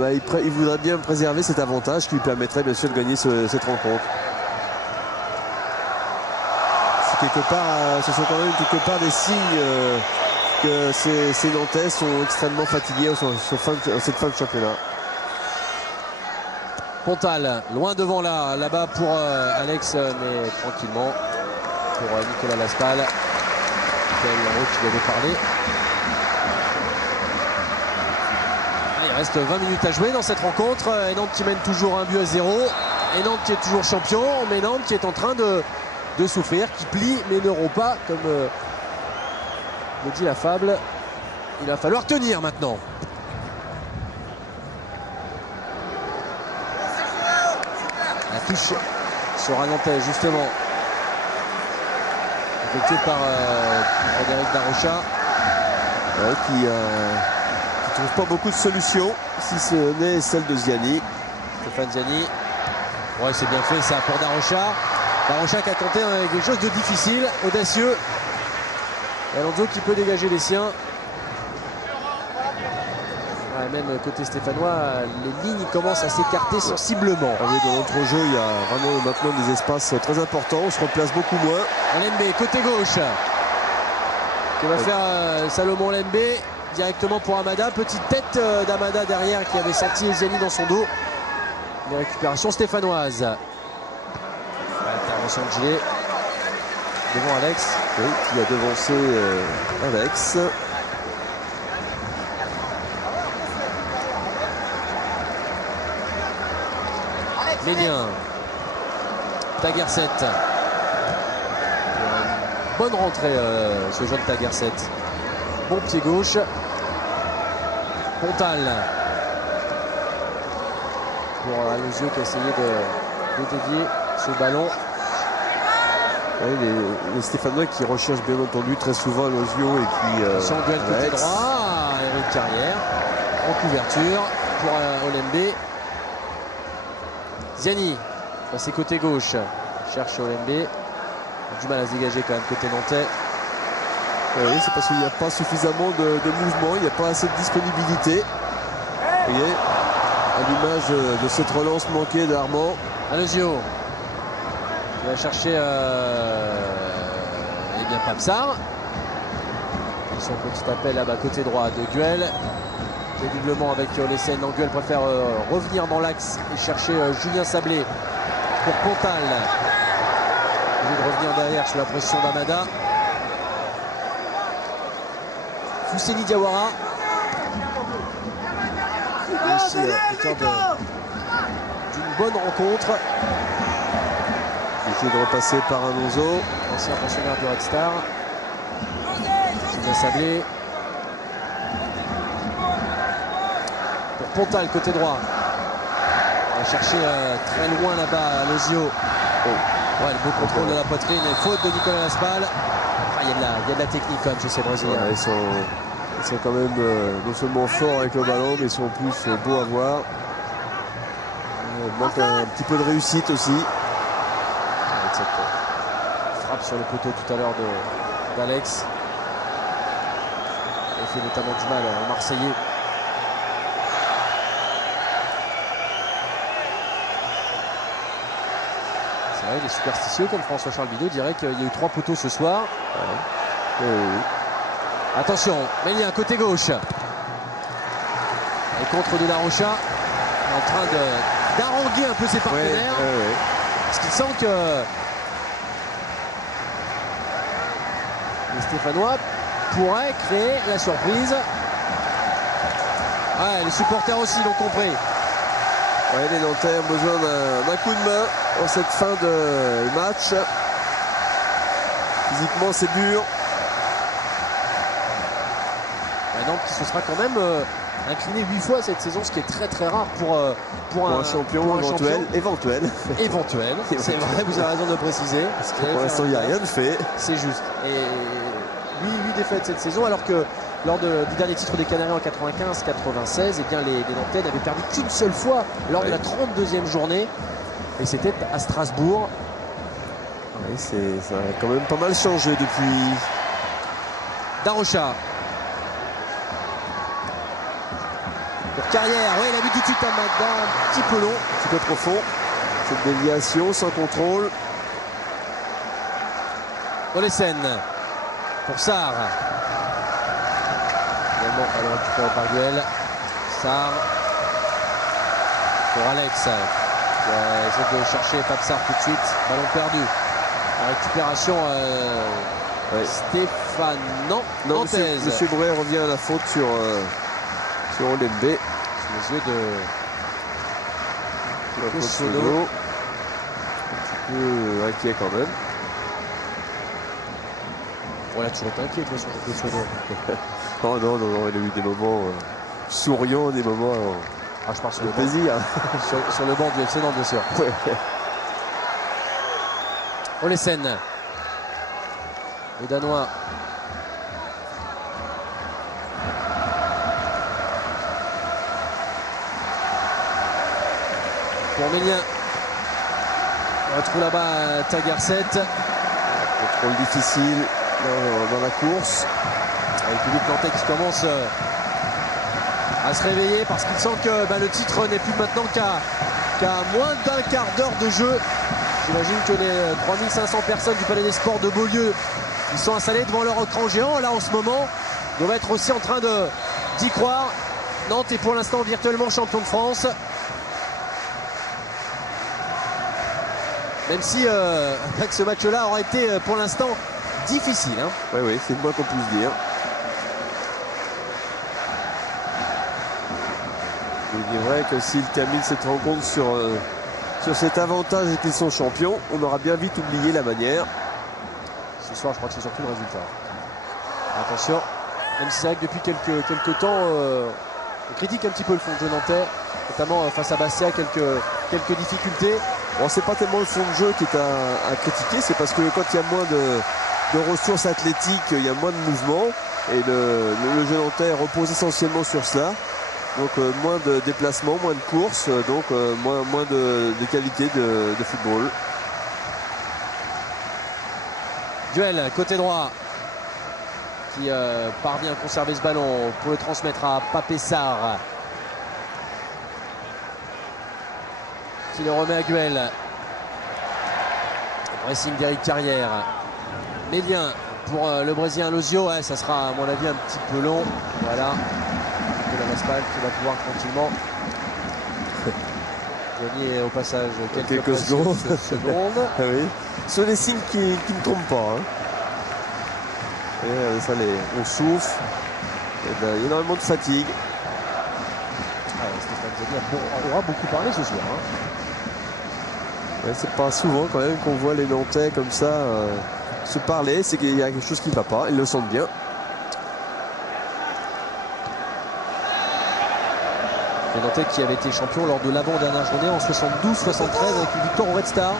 il voudrait bien préserver cet avantage qui lui permettrait bien sûr de gagner cette rencontre. Quelque part, ce sont quand même quelque part des signes que ces Nantais sont extrêmement fatigués sur cette fin de championnat. Pontal, loin devant là-bas pour Alex, mais tranquillement pour Nicolas Laspal. Qui devait parler. Il reste 20 minutes à jouer dans cette rencontre. Et Nantes qui mène toujours 1-0. Et Nantes qui est toujours champion, mais Nantes qui est en train de souffrir, qui plie mais ne rompt pas, comme le dit la fable. Il va falloir tenir maintenant. La touche sur un Nantais justement, effectuée par Frédéric Darocha. Qui trouve pas beaucoup de solutions, si ce n'est celle de Ziani. Stéphane Ziani. Ouais, c'est bien fait ça pour Darocha. Darocha qui a tenté quelque chose de difficile, audacieux. Et Alonso qui peut dégager les siens. Ouais, même côté stéphanois, les lignes commencent à s'écarter sensiblement. Ah oui, dans l'entrejeu, il y a vraiment maintenant des espaces très importants. On se replace beaucoup moins. Lembe, côté gauche. Qui va faire Salomon Lembe directement pour Amada. Petite tête d'Amada derrière qui avait senti Ziani dans son dos. Les récupérations stéphanoises. Intervention de Gillet devant Alex. Oui, qui a devancé Alex. Ménien. Tagerset. Bonne rentrée ce jeune Tagerset. Bon pied gauche. Pontal. Pour Alosio qui a essayé de dévier ce ballon. Oui, les Stéphanois qui recherchent bien entendu très souvent Alosio et qui... Son duel côté droit. Eric Carrière. En couverture pour Olembe. Ziani. Passé côté gauche. Cherche Olembe. Du mal à se dégager quand même côté nantais. Oui, c'est parce qu'il n'y a pas suffisamment de mouvement, il n'y a pas assez de disponibilité. Vous voyez, à l'image de cette relance manquée d'Armand. Alosio. Il va chercher eh bien Papsar. Son petit appel là-bas côté droit de Guel. Visiblement avec Olesen. Guel préfère revenir dans l'axe et chercher Julien Sablé pour Pontal. Au lieu de revenir derrière sous la pression d'Amada. Fousseni Diawara. Aussi auteur d'une bonne rencontre. Essayé de repasser par Alonso. Ancien pensionnaire du Red Star. Julien Sablé. Pour Pontal côté droit. On va chercher très loin là-bas Alosio. Oh. Ouais, le beau contrôle de la poitrine et faute de Nicolas Laspal. Ah, il y a de la technique quand même chez ces Brésiliens. Ouais, ils sont quand même non seulement forts avec le ballon, mais ils sont en plus beaux à voir. Il manque un petit peu de réussite aussi. Avec cette frappe sur le poteau tout à l'heure d'Alex. Il fait notamment du mal en Marseillais. Ouais, les superstitieux comme François-Charles Bidot diraient qu'il y a eu 3 poteaux ce soir. Oui. Attention, Ménien côté gauche. Et contre de Darocha en train d'haranguer un peu ses partenaires. Parce qu'il sent que les Stéphanois pourraient créer la surprise. Ouais, les supporters aussi l'ont compris. Ouais, les Nantais ont besoin d'un coup de main en cette fin de match. Physiquement, c'est dur. Nantes qui se sera quand même incliné 8 fois cette saison, ce qui est très très rare pour un champion éventuel. Éventuel, c'est vrai, vous avez raison de le préciser. Parce que pour l'instant, il n'y a rien de fait. C'est juste. Et 8 défaites cette saison, alors que lors du dernier titre des Canaries en 95-96, eh bien les Nantais n'avaient perdu qu'une seule fois lors de la 32e journée. Et c'était à Strasbourg. Oui, ça a quand même pas mal changé depuis. Darocha. Pour Carrière, oui, il a vu tout de suite Amada, un petit peu long. Un petit peu profond. Cette déviation sans contrôle. Olesen. Pour Sarr. Également, alors récupéré par Guel. Sarr. Pour Alex. Essaie de chercher Papsar tout de suite. Ballon perdu. La récupération Stéphane. Non, Monsieur Brouet revient à la faute sur Olembe. Sous les yeux de Sono. Un petit peu inquiet quand même. On a toujours été inquiet de Sono. Non, il a eu des moments souriants, des moments Je pars sur de le plaisir. sur le banc du FC Nantes, bien sûr. Olesen. Le Danois. pour Mélien. On retrouve là-bas Tagarset. Contrôle difficile dans la course. Avec Philippe Nantais qui commence à se réveiller parce qu'il sent que le titre n'est plus maintenant qu'à moins d'un quart d'heure de jeu. J'imagine que les 3500 personnes du Palais des Sports de Beaulieu qui sont installées devant leur écran géant là en ce moment doivent être aussi en train d'y croire. Nantes est pour l'instant virtuellement champion de France. Même si ce match-là aurait été pour l'instant difficile. Hein. Oui, c'est le moins qu'on puisse dire. Il est vrai que s'ils terminent cette rencontre sur cet avantage et qu'ils sont champions, on aura bien vite oublié la manière. Ce soir, je crois que c'est surtout le résultat. Attention, même si c'est vrai que depuis quelques temps, on critique un petit peu le fond de jeu nantais, notamment face à Bastia, quelques difficultés. Bon, c'est pas tellement le fond de jeu qui est à critiquer, c'est parce que quand il y a moins de ressources athlétiques, il y a moins de mouvement, et le jeu nantais repose essentiellement sur cela. Donc moins de déplacements, moins de courses, donc moins de qualité de football. Duel côté droit qui parvient à conserver ce ballon pour le transmettre à Papé Sarr qui le remet à Guel. Pressing d'Éric Carrière. Mélien pour le Brésilien Lozio. Ouais, ça sera à mon avis un petit peu long. Voilà. Nicolas Laspal qui va pouvoir tranquillement gagner au passage quelques secondes. Ah oui. Ce sont les signes qui ne trompent pas. Hein. Et ça, on souffle. Il y a énormément de fatigue. Stéphane Zabi aura beaucoup parlé ce soir. Hein. Ouais, c'est pas souvent quand même qu'on voit les Nantais comme ça se parler. C'est qu'il y a quelque chose qui ne va pas. Ils le sentent bien. Les Nantais qui avaient été champions lors de l'avant-dernière journée en 72-73 avec une victoire au Red Star.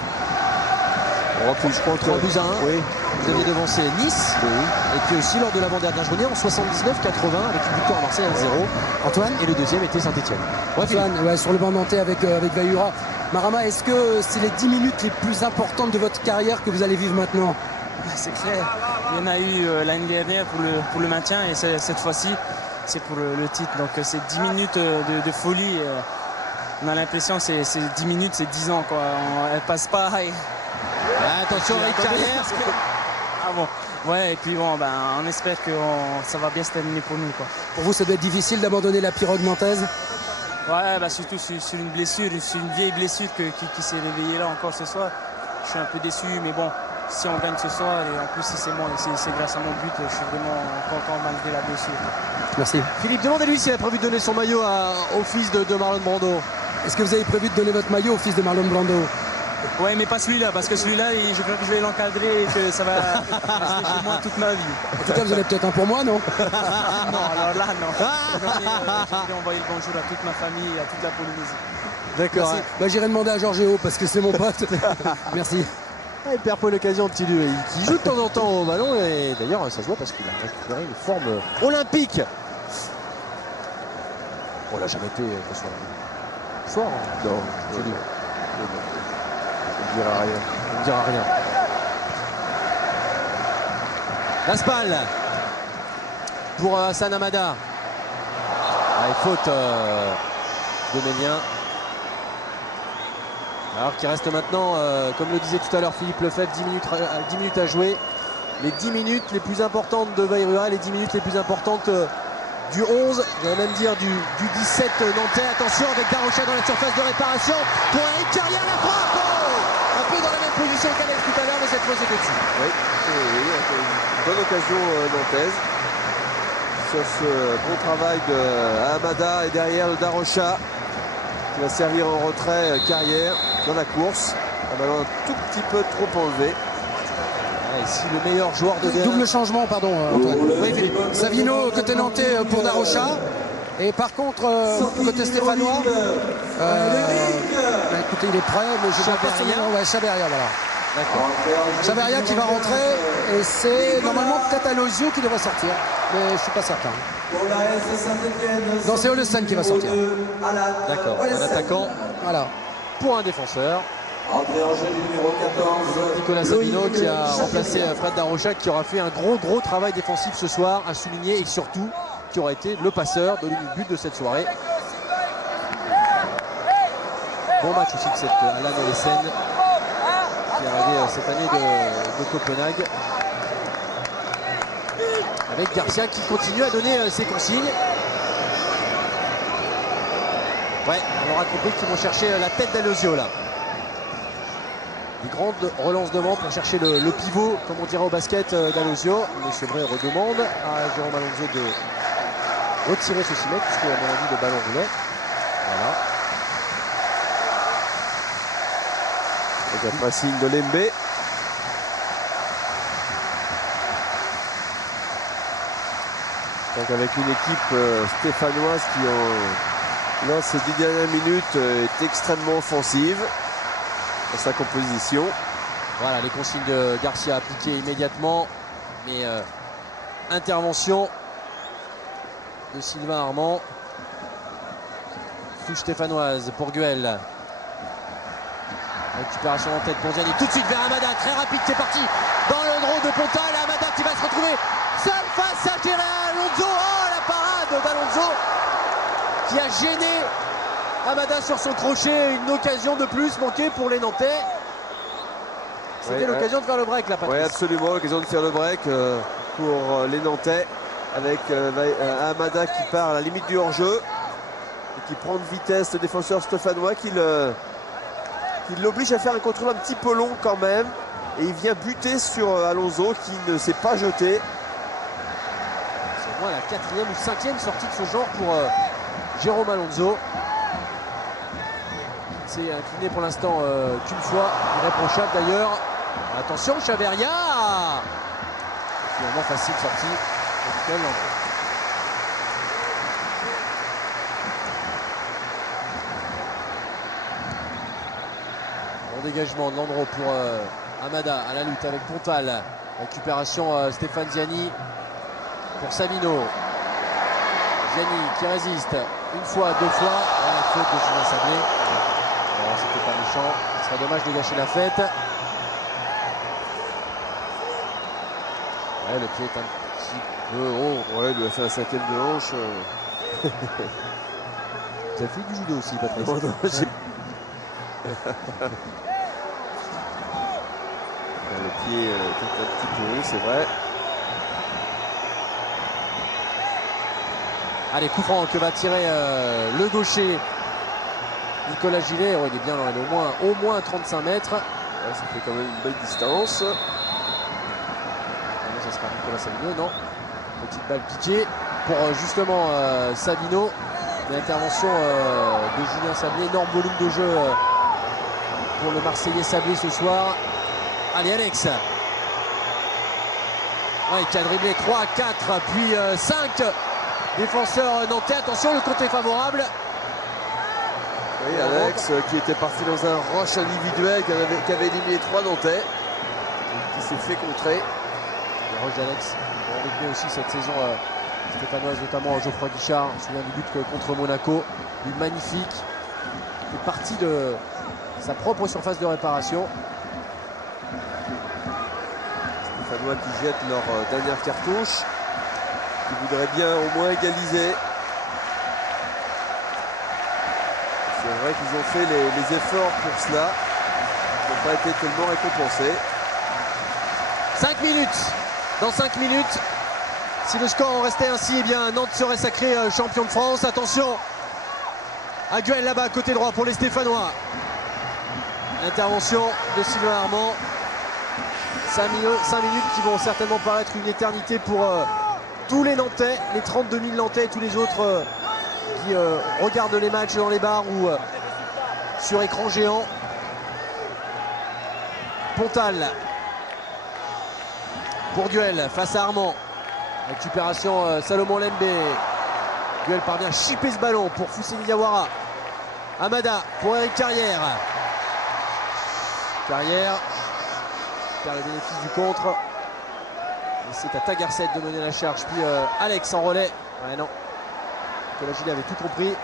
Je crois 3 buts à 1. Oui. Vous aviez devancé Nice. Oui. Et puis aussi lors de l'avant-dernière journée en 79-80 avec une victoire à Marseille 1-0. Antoine. Et le deuxième était Saint-Etienne. Antoine, sur le banc nantais avec Vayura. Marama, est-ce que c'est les 10 minutes les plus importantes de votre carrière que vous allez vivre maintenant? C'est clair. Il y en a eu l'année dernière pour le maintien et cette fois-ci c'est pour le titre. Donc c'est 10 minutes de folie. On a l'impression que c'est 10 minutes, c'est 10 ans. Quoi. Elle passe pas. Attention avec Carrière. Ah bon. Ouais, et puis bon, on espère que ça va bien se terminer pour nous. Quoi. Pour vous, ça doit être difficile d'abandonner la pirogue nantaise? Ouais, surtout sur une blessure, sur une vieille blessure qui s'est réveillée là encore ce soir. Je suis un peu déçu, mais bon, si on gagne ce soir, et en plus si c'est grâce à mon but, je suis vraiment content malgré la blessure. Merci. Philippe, demandez-lui s'il a prévu de donner son maillot au fils de Marlon Brando. Est-ce que vous avez prévu de donner votre maillot au fils de Marlon Brando? Ouais, mais pas celui-là, parce que celui-là, je crois que je vais l'encadrer et que ça va rester chez moi toute ma vie. En tout cas, vous avez peut-être un pour moi, non? Non, alors là, non. J'aimerais envoyer le bonjour à toute ma famille et à toute la Polynésie. D'accord. J'irai demander à Georgéo parce que c'est mon pote. Merci. Il perd pas l'occasion, petit lieu. Il joue de temps en temps au ballon et d'ailleurs, ça se voit parce qu'il a récupéré une forme olympique. On l'a jamais été ce soir. Non. On ne dira rien. On ne dira rien. Laspal pour Hassan Hamada. Faute de Mélien. Alors qu'il reste maintenant, comme le disait tout à l'heure Philippe Lefebvre, 10 minutes à jouer. Les 10 minutes les plus importantes de Vayura, les 10 minutes les plus importantes du 11, j'allais même dire du 17 nantais. Attention avec Darocha dans la surface de réparation pour Éric Carrière, la frappe. Un peu dans la même position qu'Alex tout à l'heure, mais cette fois c'était dessus. Oui, une bonne occasion nantaise sur ce bon travail de Hamada et derrière le Darocha qui va servir en retrait Carrière dans la course. Un ballon un tout petit peu trop enlevé. Ici le meilleur joueur de DRM. Double changement, pardon Antoine. Oui, Philippe. Savino côté nantais pour Darocha. Et par contre, côté stéphanois, écoutez, il est prêt, mais je vais Chaberria, voilà. D'accord. Chaberria qui va rentrer et c'est normalement peut-être Alosio qui devrait sortir, mais je suis pas certain. Non, c'est Olesen qui va sortir. D'accord, un attaquant. Voilà. pour un défenseur. Entrée en jeu du numéro 14. Nicolas Sabino qui a remplacé Fred Darocha, qui aura fait un gros travail défensif ce soir à souligner, et surtout qui aura été le passeur de l'unique but de cette soirée. Bon match aussi de cette Allan Olesen qui est arrivé cette année de Copenhague. Avec Garcia qui continue à donner ses consignes. Ouais, on aura compris qu'ils vont chercher la tête d'Alosio là. Des grandes relances devant pour chercher le pivot, comme on dirait au basket, d'Alosio. Monsieur Bray redemande à Jérôme Alonso de retirer ce 6 mètres, puisque à mon avis le ballon roulait. Voilà. Avec un pressing de Lembe. Donc avec une équipe stéphanoise qui dans ces 10 dernières minutes est extrêmement offensive dans sa composition. Voilà, les consignes de Garcia appliquées immédiatement, mais intervention de Sylvain Armand. Touche stéphanoise pour Guel. Récupération en tête pour Gianni, tout de suite vers Amada, très rapide, c'est parti dans le draw de Pontal. Amada qui va se retrouver seul face à Gérard Alonso. Oh, la parade d'Alonso qui a gêné Amada sur son crochet. Une occasion de plus manquée pour les Nantais. C'était l'occasion de faire le break là, Patrice. Oui, absolument, l'occasion de faire le break pour les Nantais, avec Amada qui part à la limite du hors-jeu et qui prend de vitesse le défenseur stéphanois qui l'oblige à faire un contrôle un petit peu long quand même, et il vient buter sur Alonso qui ne s'est pas jeté. C'est au moins la 4e ou 5e sortie de ce genre pour Jérôme Alonso. Il s'est incliné pour l'instant qu'une fois, irréprochable d'ailleurs. Attention, Chaveria, finalement facile sortie. Bon dégagement de Landreau pour Amada à la lutte avec Pontal. Récupération Stéphane Ziani pour Sabino. Ziani qui résiste une fois, deux fois. La faute de Julien Sablé. Bon, c'était pas méchant. Ce serait dommage de gâcher la fête. Ouais, le pied est un petit peu haut. Ouais, il lui a fait un 5e de hanche. Tu as fait du judo aussi, Patrice. Oh non, le pied est un petit peu haut, c'est vrai. Allez, coup franc que va tirer le gaucher Nicolas Gillet. Oh, il est bien là, il est au moins 35 mètres. Ouais, ça fait quand même une belle distance. Ça sera Nicolas Sabino, non. Petite balle piquée pour justement Sabino. L'intervention de Julien Sablé, énorme volume de jeu pour le Marseillais Sablé ce soir. Allez, Alex. Ouais, qui a dribblé 3, 4, puis 5 défenseurs nantais. Attention, le compte est favorable. Oui, Alex qui était parti dans un rush individuel, qui avait éliminé 3 Nantais, qui s'est fait contrer. Le rush d'Alex, on retenu aussi cette saison stéphanoise, notamment Geoffroy Guichard. Je me souviens du but contre Monaco, but magnifique. Il est parti de sa propre surface de réparation. Stéphanois qui jettent leur dernière cartouche, qui voudraient bien au moins égaliser. C'est vrai qu'ils ont fait les efforts pour cela. Ils n'ont pas été tellement récompensés. 5 minutes. Dans 5 minutes, si le score en restait ainsi, eh bien Nantes serait sacré champion de France. Attention à Guel là-bas, côté droit pour les Stéphanois. Intervention de Sylvain Armand. 5 minutes qui vont certainement paraître une éternité pour tous les Nantais, les 32 000 Nantais et tous les autres qui regardent les matchs dans les bars ou sur écran géant. Pontal pour Guel face à Armand. Récupération Salomon Lembe. Guel parvient à chipper ce ballon pour Fousseni Diawara. Amada pour Eric Carrière. Carrière perd le bénéfice du contre. Et c'est à Tagarset de mener la charge. Puis Alex en relais. Ouais, non. Nicolas Gillet avait tout compris.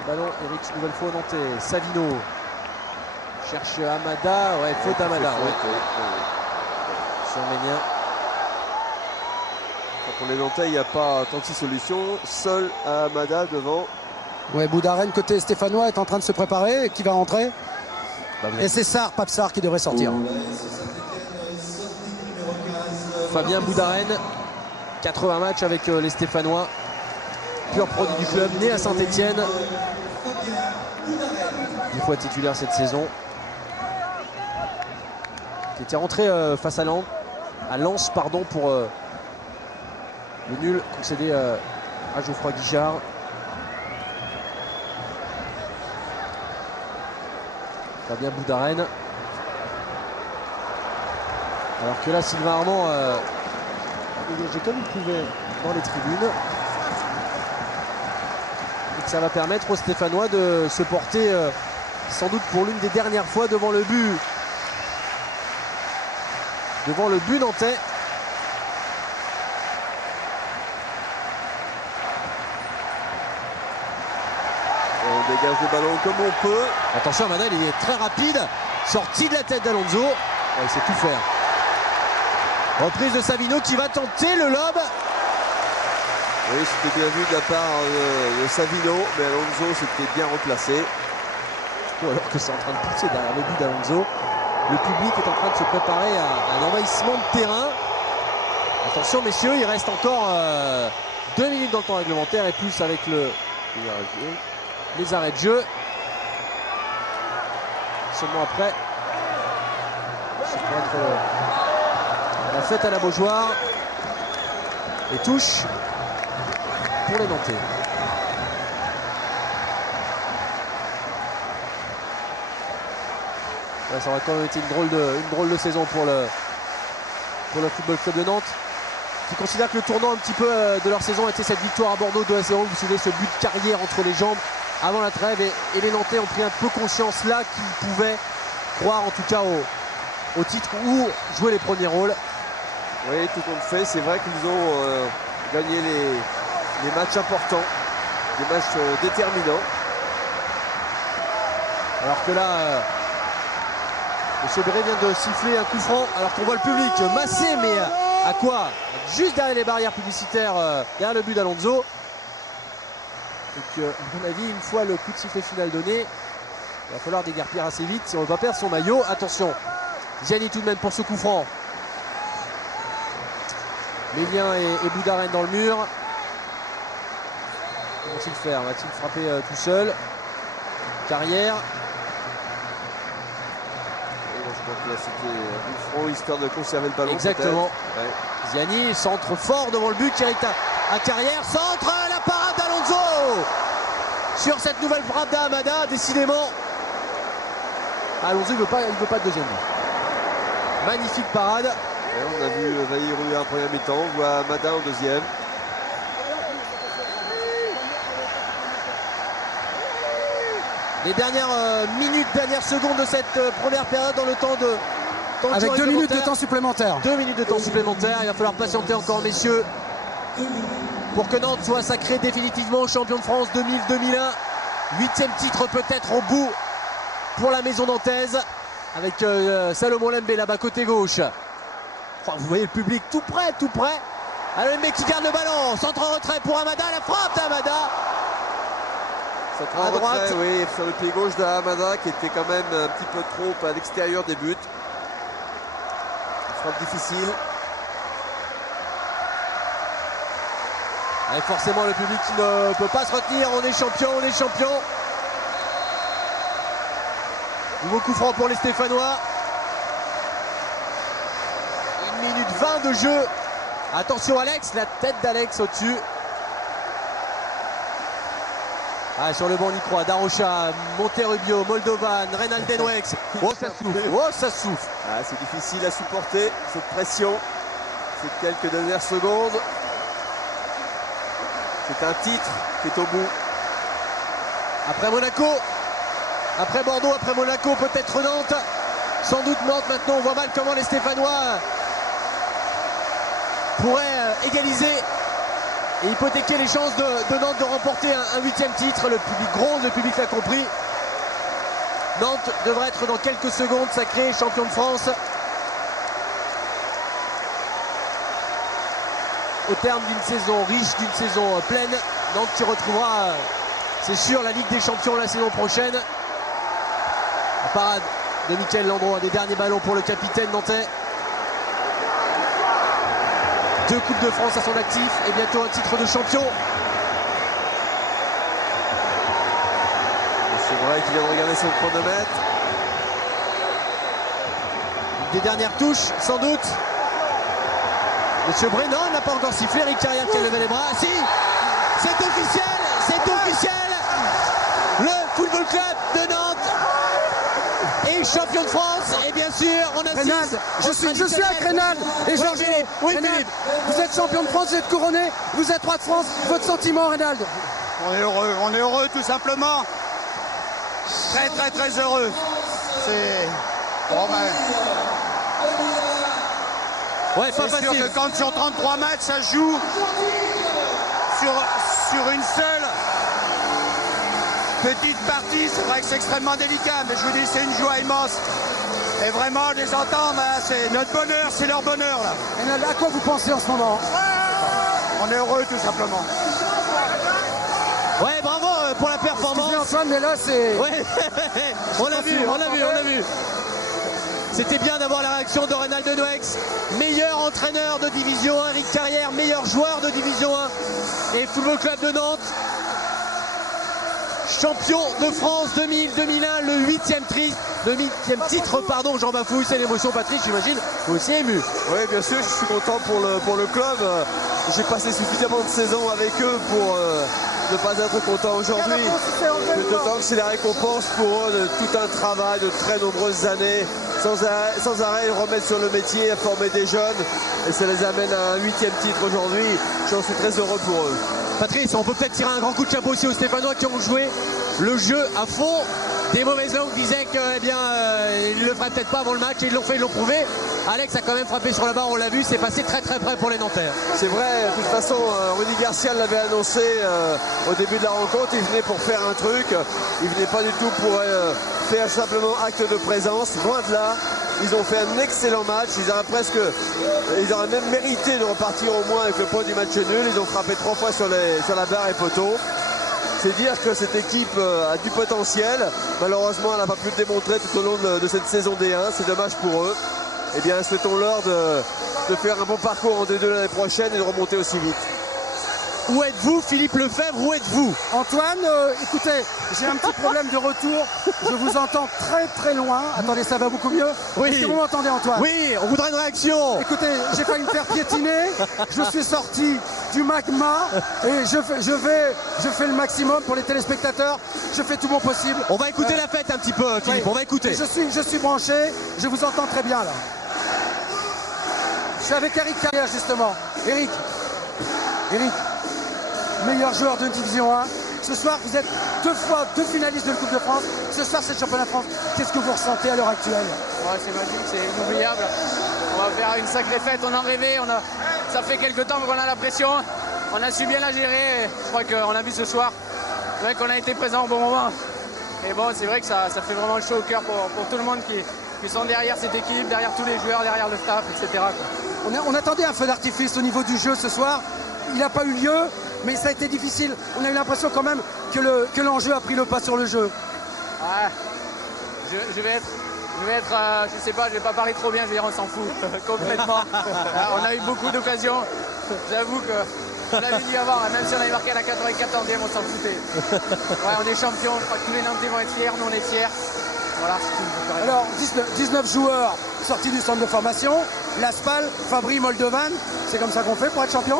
Le Ballon, Eric, une nouvelle fois au Nantais. Savino cherche Amada. Ouais, faute Amada. Ouais. Sur Ménien. Pour les Nantais, il n'y a pas 36 solutions. Seul Amada devant. Ouais, Boudaren côté stéphanois est en train de se préparer et qui va rentrer. Et c'est Sarr, Pape Sarr qui devrait sortir. Fabien Boudaren, 80 matchs avec les Stéphanois. Pur produit du club, né à Saint-Etienne. 10 fois titulaire cette saison. Qui était rentré face à Lens pour le nul concédé à Geoffroy Guichard. Fabien Boudaren. Alors que là, Sylvain Armand a dégagé comme il pouvait dans les tribunes. Et que ça va permettre aux Stéphanois de se porter sans doute pour l'une des dernières fois devant le but. Devant le but nantais. On dégage le ballon comme on peut. Attention, Amada, il est très rapide. Sorti de la tête d'Alonso. Ouais, il sait tout faire. Reprise de Savino qui va tenter le lob. Oui, c'était bien vu de la part de Savino, mais Alonso s'était bien replacé. Ou alors que c'est en train de pousser derrière le but d'Alonso. Le public est en train de se préparer à un envahissement de terrain. Attention messieurs, il reste encore 2 minutes dans le temps réglementaire et plus avec les arrêts de jeu. Seulement après, ça pourrait être la fête à la Beaujoire. Et touche pour les Nantais. Ouais, ça aurait quand même été une drôle de saison pour le Football Club de Nantes, qui considère que le tournant un petit peu de leur saison était cette victoire à Bordeaux 2-0. Vous vous souvenez, ce but de carrière entre les jambes avant la trêve, et les Nantais ont pris un peu conscience là qu'ils pouvaient croire en tout cas au titre ou jouer les premiers rôles. Oui, tout compte fait, c'est vrai qu'ils ont gagné les matchs importants, des matchs déterminants. Alors que là, M. Béret vient de siffler un coup franc, alors qu'on voit le public massé, mais à quoi? Juste derrière les barrières publicitaires, derrière le but d'Alonso. Donc, à mon avis, une fois le coup de sifflet final donné, il va falloir déguerpir assez vite si on ne veut pas perdre son maillot. Attention, Ziani tout de même pour ce coup franc. Ménien et Boudaren dans le mur. Comment va-t-il faire? Va-t-il frapper tout seul? Carrière. Je crois que là c'était une franc histoire de conserver le ballon. Exactement. Ouais. Ziani centre fort devant le but qui est à Carrière. Centre, la parade d'Alonso sur cette nouvelle frappe d'Amada. Décidément, Alonso il veut pas de deuxième. Magnifique parade. Et on a vu Vaïru en première mi-temps, on voit Amada en deuxième. Les dernières minutes, dernières secondes de cette première période dans le temps de temps Avec 2 minutes de temps supplémentaire. 2 minutes de temps supplémentaire. Il va falloir patienter encore, messieurs, pour que Nantes soit sacré définitivement champion de France 2000-2001. 8e titre peut-être au bout pour la maison nantaise, avec Salomon Lembe là-bas côté gauche. Oh, vous voyez le public tout près. Alors Lembe qui garde le ballon. Centre en retrait pour Amada. La frappe d'Amada. À droite, oui, sur le pied gauche d'Amada qui était quand même un petit peu trop à l'extérieur des buts. Une frappe difficile. Avec forcément le public qui ne peut pas se retenir. On est champion. Nouveau coup franc pour les Stéphanois. 1 minute 20 de jeu. Attention Alex, la tête d'Alex au-dessus. Ah, sur le banc, on y croit. Darocha, Monterrubio, Moldovan, Reynald Denwex. Oh, ça souffle. Ah, c'est difficile à supporter cette pression. Ces quelques dernières secondes. C'est un titre qui est au bout. Après Monaco, après Bordeaux, après Monaco, peut-être Nantes. Sans doute Nantes maintenant. On voit mal comment les Stéphanois pourraient égaliser et hypothéquer les chances de Nantes de remporter un 8e titre. Le public gronde, le public l'a compris. Nantes devrait être dans quelques secondes sacré champion de France. Au terme d'une saison riche, d'une saison pleine, Nantes qui retrouvera, c'est sûr, la Ligue des Champions la saison prochaine. La parade de Mickaël Landreau, des derniers ballons pour le capitaine nantais. 2 Coupes de France à son actif et bientôt un titre de champion. C'est vrai qu'il vient de regarder son chronomètre. Une des dernières touches, sans doute. Monsieur Brennan n'a pas encore sifflé. Eric Carrière qui a levé les bras. Si, c'est officiel, c'est officiel. Le Football Club de Nantes est champion de France. Et bien sûr, on assiste. Je suis avec Reynald et Georges. Oui, Philippe. Vous êtes champion de France, vous êtes couronné, vous êtes roi de France. Votre sentiment, Reynald? On est heureux tout simplement. Très heureux. C'est bon, ouais, pas c'est sûr facile. que quand sur 33 matchs ça se joue sur une seule petite partie, c'est vrai que c'est extrêmement délicat, mais je vous dis c'est une joie immense. Et vraiment les entendre, hein, c'est notre bonheur, c'est leur bonheur là. Reynald, à quoi vous pensez en ce moment? On est heureux tout simplement. Ouais, bravo pour la performance. Excusez Antoine, mais là c'est... Ouais, on l'a vu. C'était bien d'avoir la réaction de Reynald Denouex, meilleur entraîneur de Division 1, Eric Carrière, meilleur joueur de Division 1 et Football Club de Nantes. Champion de France 2000-2001, le 8e titre, pardon, Jean Bafouille, c'est l'émotion, Patrick, j'imagine, vous aussi ému. Oui, bien sûr, je suis content pour le club. J'ai passé suffisamment de saisons avec eux pour ne pas être content aujourd'hui. D'autant que c'est la récompense pour eux de tout un travail de très nombreuses années, sans arrêt ils remettent sur le métier, à former des jeunes, et ça les amène à un 8e titre aujourd'hui. J'en suis très heureux pour eux. Patrice, on peut peut-être tirer un grand coup de chapeau aussi aux Stéphanois qui ont joué le jeu à fond. Des mauvaises langues disaient qu'ils ne le feraient peut-être pas avant le match et ils l'ont fait, ils l'ont prouvé. Alex a quand même frappé sur la barre, on l'a vu, c'est passé très près pour les Nantais. C'est vrai, de toute façon, Rudy Garcia l'avait annoncé au début de la rencontre, il venait pour faire un truc, il venait pas du tout pour faire simplement acte de présence, loin de là. Ils ont fait un excellent match, ils auraient même mérité de repartir au moins avec le point du match nul. Ils ont frappé 3 fois sur la barre et poteau. C'est dire que cette équipe a du potentiel. Malheureusement, elle n'a pas pu le démontrer tout au long de cette saison D1. C'est dommage pour eux. Eh bien, souhaitons-leur de faire un bon parcours en D2 l'année prochaine et de remonter aussi vite. Où êtes-vous, Philippe Lefebvre? Où êtes-vous? Antoine, écoutez, j'ai un petit problème de retour. Je vous entends très loin. Attendez, ça va beaucoup mieux? Oui. Est-ce que vous m'entendez, Antoine? Oui, on voudrait une réaction. Écoutez, j'ai failli me faire piétiner. Je suis sorti du magma et je fais le maximum pour les téléspectateurs. Je fais tout mon possible. On va écouter la fête un petit peu, Philippe. Oui. On va écouter. Je suis branché. Je vous entends très bien là. Je suis avec Eric Carrière justement. Eric, meilleur joueur de Division 1. Ce soir, vous êtes 2 fois 2 finalistes de la Coupe de France. Ce soir, c'est le championnat de France. Qu'est-ce que vous ressentez à l'heure actuelle? Ouais, c'est magique, c'est inoubliable. On va faire une sacrée fête, on en rêvait. Ça fait quelques temps qu'on a la pression. On a su bien la gérer. Et je crois qu'on a vu ce soir qu'on a été présent au bon moment. Et bon, c'est vrai que ça fait vraiment le chaud au cœur pour tout le monde qui sont derrière cette équipe, derrière tous les joueurs, derrière le staff, etc. On attendait un feu d'artifice au niveau du jeu ce soir. Il n'a pas eu lieu, mais ça a été difficile. On a eu l'impression quand même que l'enjeu a pris le pas sur le jeu. Ouais. Je vais être, je sais pas, je vais pas parler trop bien, je vais dire on s'en fout complètement. On a eu beaucoup d'occasions. J'avoue que on l'avait dit avant, même si on avait marqué à la 94e, on s'en foutait. Ouais, on est champion, je crois que tous les Nantais vont être fiers, nous on est fiers. Voilà, c'est tout. Alors, 19 joueurs sortis du centre de formation. L'Aspal, Fabry, Moldovan, c'est comme ça qu'on fait pour être champion?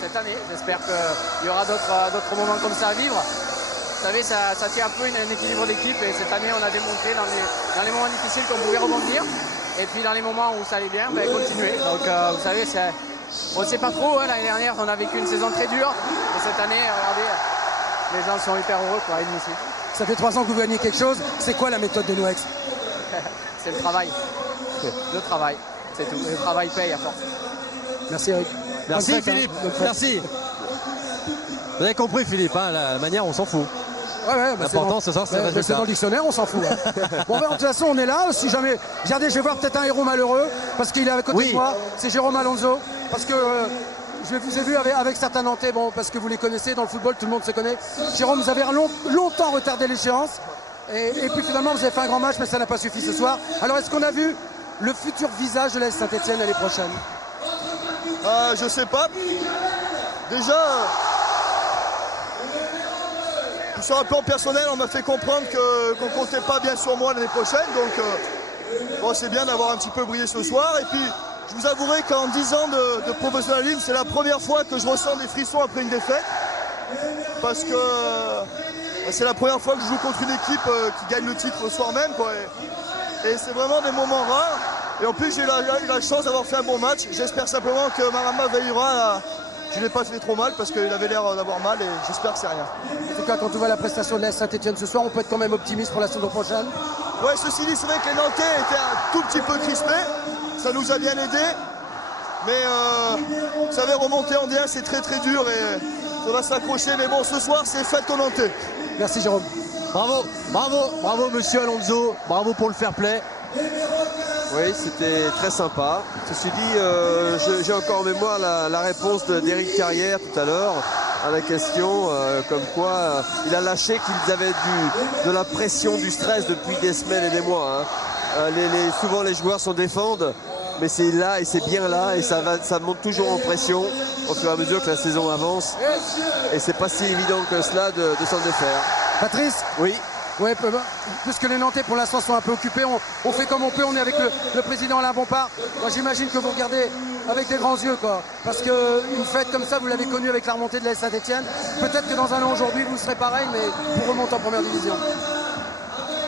Cette année, j'espère qu'il y aura d'autres moments comme ça à vivre. Vous savez, ça tient un peu un équilibre d'équipe et cette année on a démontré dans les moments difficiles qu'on pouvait rebondir et puis dans les moments où ça allait bien, continuer. Donc vous savez, on ne sait pas trop, hein, l'année dernière on a vécu une saison très dure et cette année, regardez, les gens sont hyper heureux pour être ici. Ça fait 3 ans que vous gagnez quelque chose. C'est quoi la méthode de Noex? C'est le travail. Le travail, c'est tout. Le travail paye à force. Merci Eric. Merci Philippe, merci. Vous avez compris Philippe, hein, la manière on s'en fout. Ouais, l'important ce soir c'est le résultat. C'est dans le dictionnaire, on s'en fout. Hein. Bon, de toute façon on est là, si jamais... Regardez, je vais voir peut-être un héros malheureux, parce qu'il est à côté de moi, c'est Jérôme Alonso, parce que je vous ai vu avec certains Nantais, bon, parce que vous les connaissez, dans le football tout le monde se connaît. Jérôme, vous avez longtemps retardé l'échéance, et puis finalement vous avez fait un grand match, mais ça n'a pas suffi ce soir. Alors est-ce qu'on a vu le futur visage de l'AS Saint-Etienne l'année prochaine? Je sais pas. Déjà, sur un plan personnel, on m'a fait comprendre qu'on ne comptait pas bien sur moi l'année prochaine. Donc, bon, c'est bien d'avoir un petit peu brillé ce soir. Et puis, je vous avouerai qu'en 10 ans de professionnalisme, c'est la première fois que je ressens des frissons après une défaite. Parce que c'est la première fois que je joue contre une équipe qui gagne le titre le soir même, quoi. Et c'est vraiment des moments rares. Et en plus, j'ai eu la chance d'avoir fait un bon match. J'espère simplement que Marama veillera. Je ne l'ai pas fait trop mal parce qu'il avait l'air d'avoir mal et j'espère que c'est rien. En tout cas, quand on voit la prestation de l'AS Saint-Etienne ce soir, on peut être quand même optimiste pour la saison prochaine. Ouais, ceci dit, c'est vrai que les Nantais étaient un tout petit peu crispés. Ça nous a bien aidé. Mais vous savez, remonter en D1, c'est très très dur et ça va s'accrocher. Mais bon, ce soir, c'est fête aux Nantais. Merci Jérôme. Bravo monsieur Alonso, bravo pour le fair play. Oui, c'était très sympa. Ceci dit, j'ai encore en mémoire la réponse d'Éric Carrière tout à l'heure à la question comme quoi il a lâché qu'ils avaient de la pression, du stress depuis des semaines et des mois. Hein. Souvent les joueurs s'en défendent, mais c'est là et c'est bien là et ça monte toujours en pression au fur et à mesure que la saison avance. Et c'est pas si évident que cela de s'en défaire. Patrice? Oui. Ouais, puisque les Nantais pour l'instant sont un peu occupés, on fait comme on peut, on est avec le président Alain Bompard. Moi j'imagine que vous regardez avec des grands yeux, quoi. Parce qu'une fête comme ça, vous l'avez connue avec la remontée de l'AS Saint-Etienne. Peut-être que dans un an aujourd'hui, vous serez pareil, mais vous remontez en première division.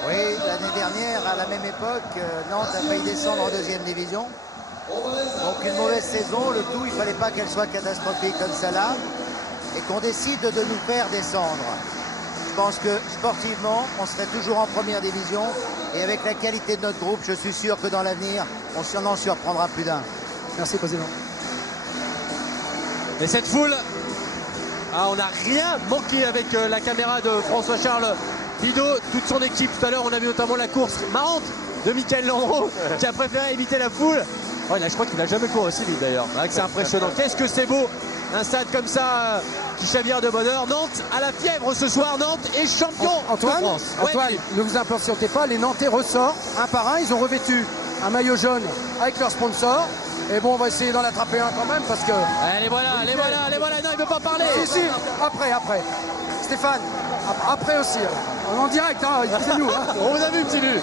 Oui, l'année dernière, à la même époque, Nantes a failli descendre en deuxième division. Donc une mauvaise saison, le tout, il ne fallait pas qu'elle soit catastrophique comme celle-là. Et qu'on décide de nous faire descendre. Je pense que sportivement, on serait toujours en première division et avec la qualité de notre groupe, je suis sûr que dans l'avenir, on en surprendra plus d'un. Merci, président. Et cette foule, on n'a rien manqué avec la caméra de François-Charles Bidot, toute son équipe. Tout à l'heure, on a vu notamment la course marrante de Michael Landreau qui a préféré éviter la foule. Oh, là, je crois qu'il n'a jamais couru aussi vite d'ailleurs. C'est impressionnant. Qu'est-ce que c'est beau, un stade comme ça qui chavire de bonheur. Nantes à la fièvre ce soir. Nantes est champion de France. Antoine, ne vous impatientez pas, les Nantais ressortent un par un. Ils ont revêtu un maillot jaune avec leur sponsor. Et bon, on va essayer d'en attraper un quand même parce que... Les voilà. Non, il ne veut pas parler. Si, après. Stéphane, après aussi. On est en direct, hein. Excusez-nous. Hein. On vous a vu, petit Lu.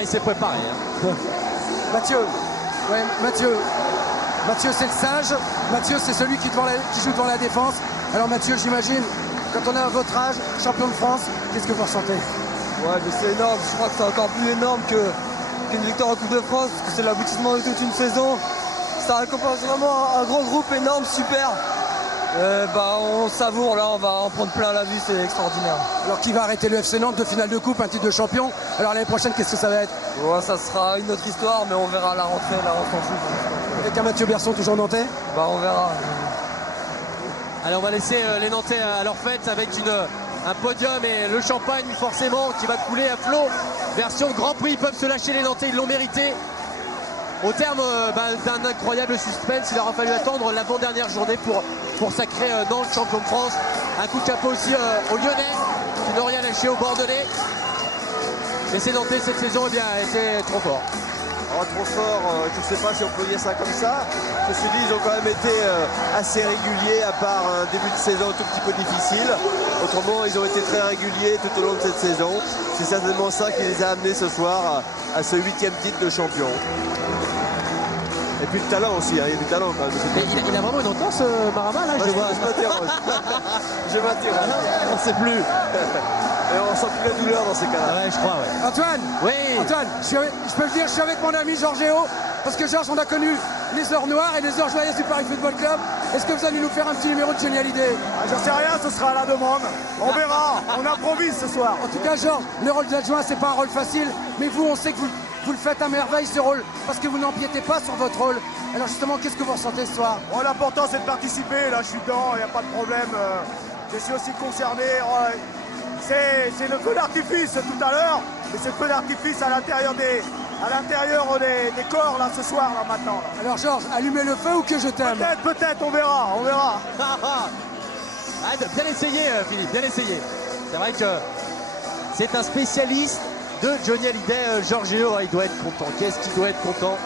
Il s'est préparé. Hein. Mathieu, c'est le sage. Mathieu, c'est celui qui joue devant la défense. Alors Mathieu, j'imagine, quand on est à votre âge, champion de France, qu'est-ce que vous ressentez? Ouais, mais c'est énorme. Je crois que c'est encore plus énorme qu'une victoire en Coupe de France, parce que c'est l'aboutissement de toute une saison. Ça récompense vraiment un gros groupe énorme, super. On savoure, là, on va en prendre plein la vue, c'est extraordinaire. Alors qui va arrêter le FC Nantes, 2 finales de coupe, un titre de champion? Alors l'année prochaine, qu'est-ce que ça va être? Ouais, ça sera une autre histoire, mais on verra la rentrée en foot. Avec un Mathieu Berson toujours nantais? On verra. Allez, on va laisser les Nantais à leur fête avec un podium et le champagne forcément qui va couler à flot. Version de Grand Prix, ils peuvent se lâcher les Nantais, ils l'ont mérité. Au terme d'un incroyable suspense, il aura fallu attendre l'avant-dernière journée pour sacrer Nantes champion de France. Un coup de chapeau aussi aux Lyonnais qui n'ont rien lâché aux Bordelais. Mais ces Nantais cette saison, c'est trop fort. Trop fort, je ne sais pas si on peut dire ça comme ça. Ceci dit, ils ont quand même été assez réguliers, à part un début de saison un tout petit peu difficile. Autrement, ils ont été très réguliers tout au long de cette saison. C'est certainement ça qui les a amenés ce soir à ce 8e titre de champion. Et puis le talent aussi, hein, il y a du talent quand même. Il a vraiment une entorse, Marama, là, je m'interroge. Je m'interroge. On ne sait plus. Et on sent plus la douleur dans ces cas-là. Ouais, je crois, ouais. Antoine, oui. Antoine, je peux le dire, je suis avec mon ami Georgéo, parce que Georges, on a connu les heures noires et les heures joyeuses du Paris Football Club. Est-ce que vous allez nous faire un petit numéro de Johnny Hallyday? J'en sais rien, ce sera à la demande. On verra, on improvise ce soir. En tout cas, Georges, le rôle d'adjoint, c'est pas un rôle facile, mais vous, on sait que vous le faites à merveille ce rôle, parce que vous n'empiétez pas sur votre rôle. Alors justement, qu'est-ce que vous ressentez ce soir? L'important c'est de participer, là je suis dedans, il n'y a pas de problème. Je suis aussi concerné. C'est le feu d'artifice tout à l'heure, mais c'est le feu d'artifice à l'intérieur des corps là ce soir là maintenant. Là. Alors Georges, allumer le feu ou que je t'aime? Peut-être, on verra, on verra. Bien essayé Philippe, bien essayé. C'est vrai que c'est un spécialiste de Johnny Hallyday, Giorgio, il doit être content. Qu'est-ce qu'il doit être content?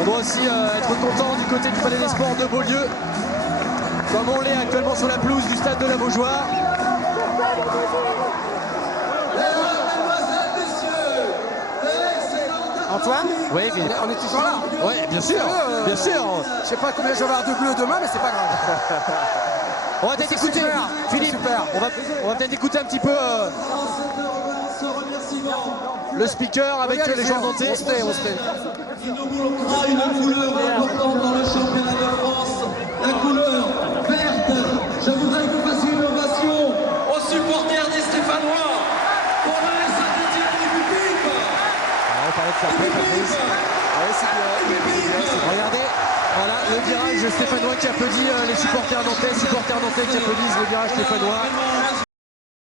On doit aussi être content du côté du Palais des Sports de Beaulieu, comme on l'est actuellement sur la pelouse du stade de la Beaujoire. Antoine? Oui, Philippe. On est toujours là? Oui, bien sûr, bien sûr. Je sais pas combien je vais avoir de bleu demain, mais c'est pas grave. On va peut-être écouter, Philippe, on va peut-être écouter un petit peu le speaker avec les gens montés. On se tait. Inaugurera une couleur importante dans le championnat de France, la couleur verte. Je voudrais que vous fassiez une ovation aux supporters des Stéphanois pour la Saint-Étienne du public. On parlait de ça après, Patrice. Regardez, voilà le virage stéphanois qui applaudit les supporters nantais qui applaudissent le virage stéphanois.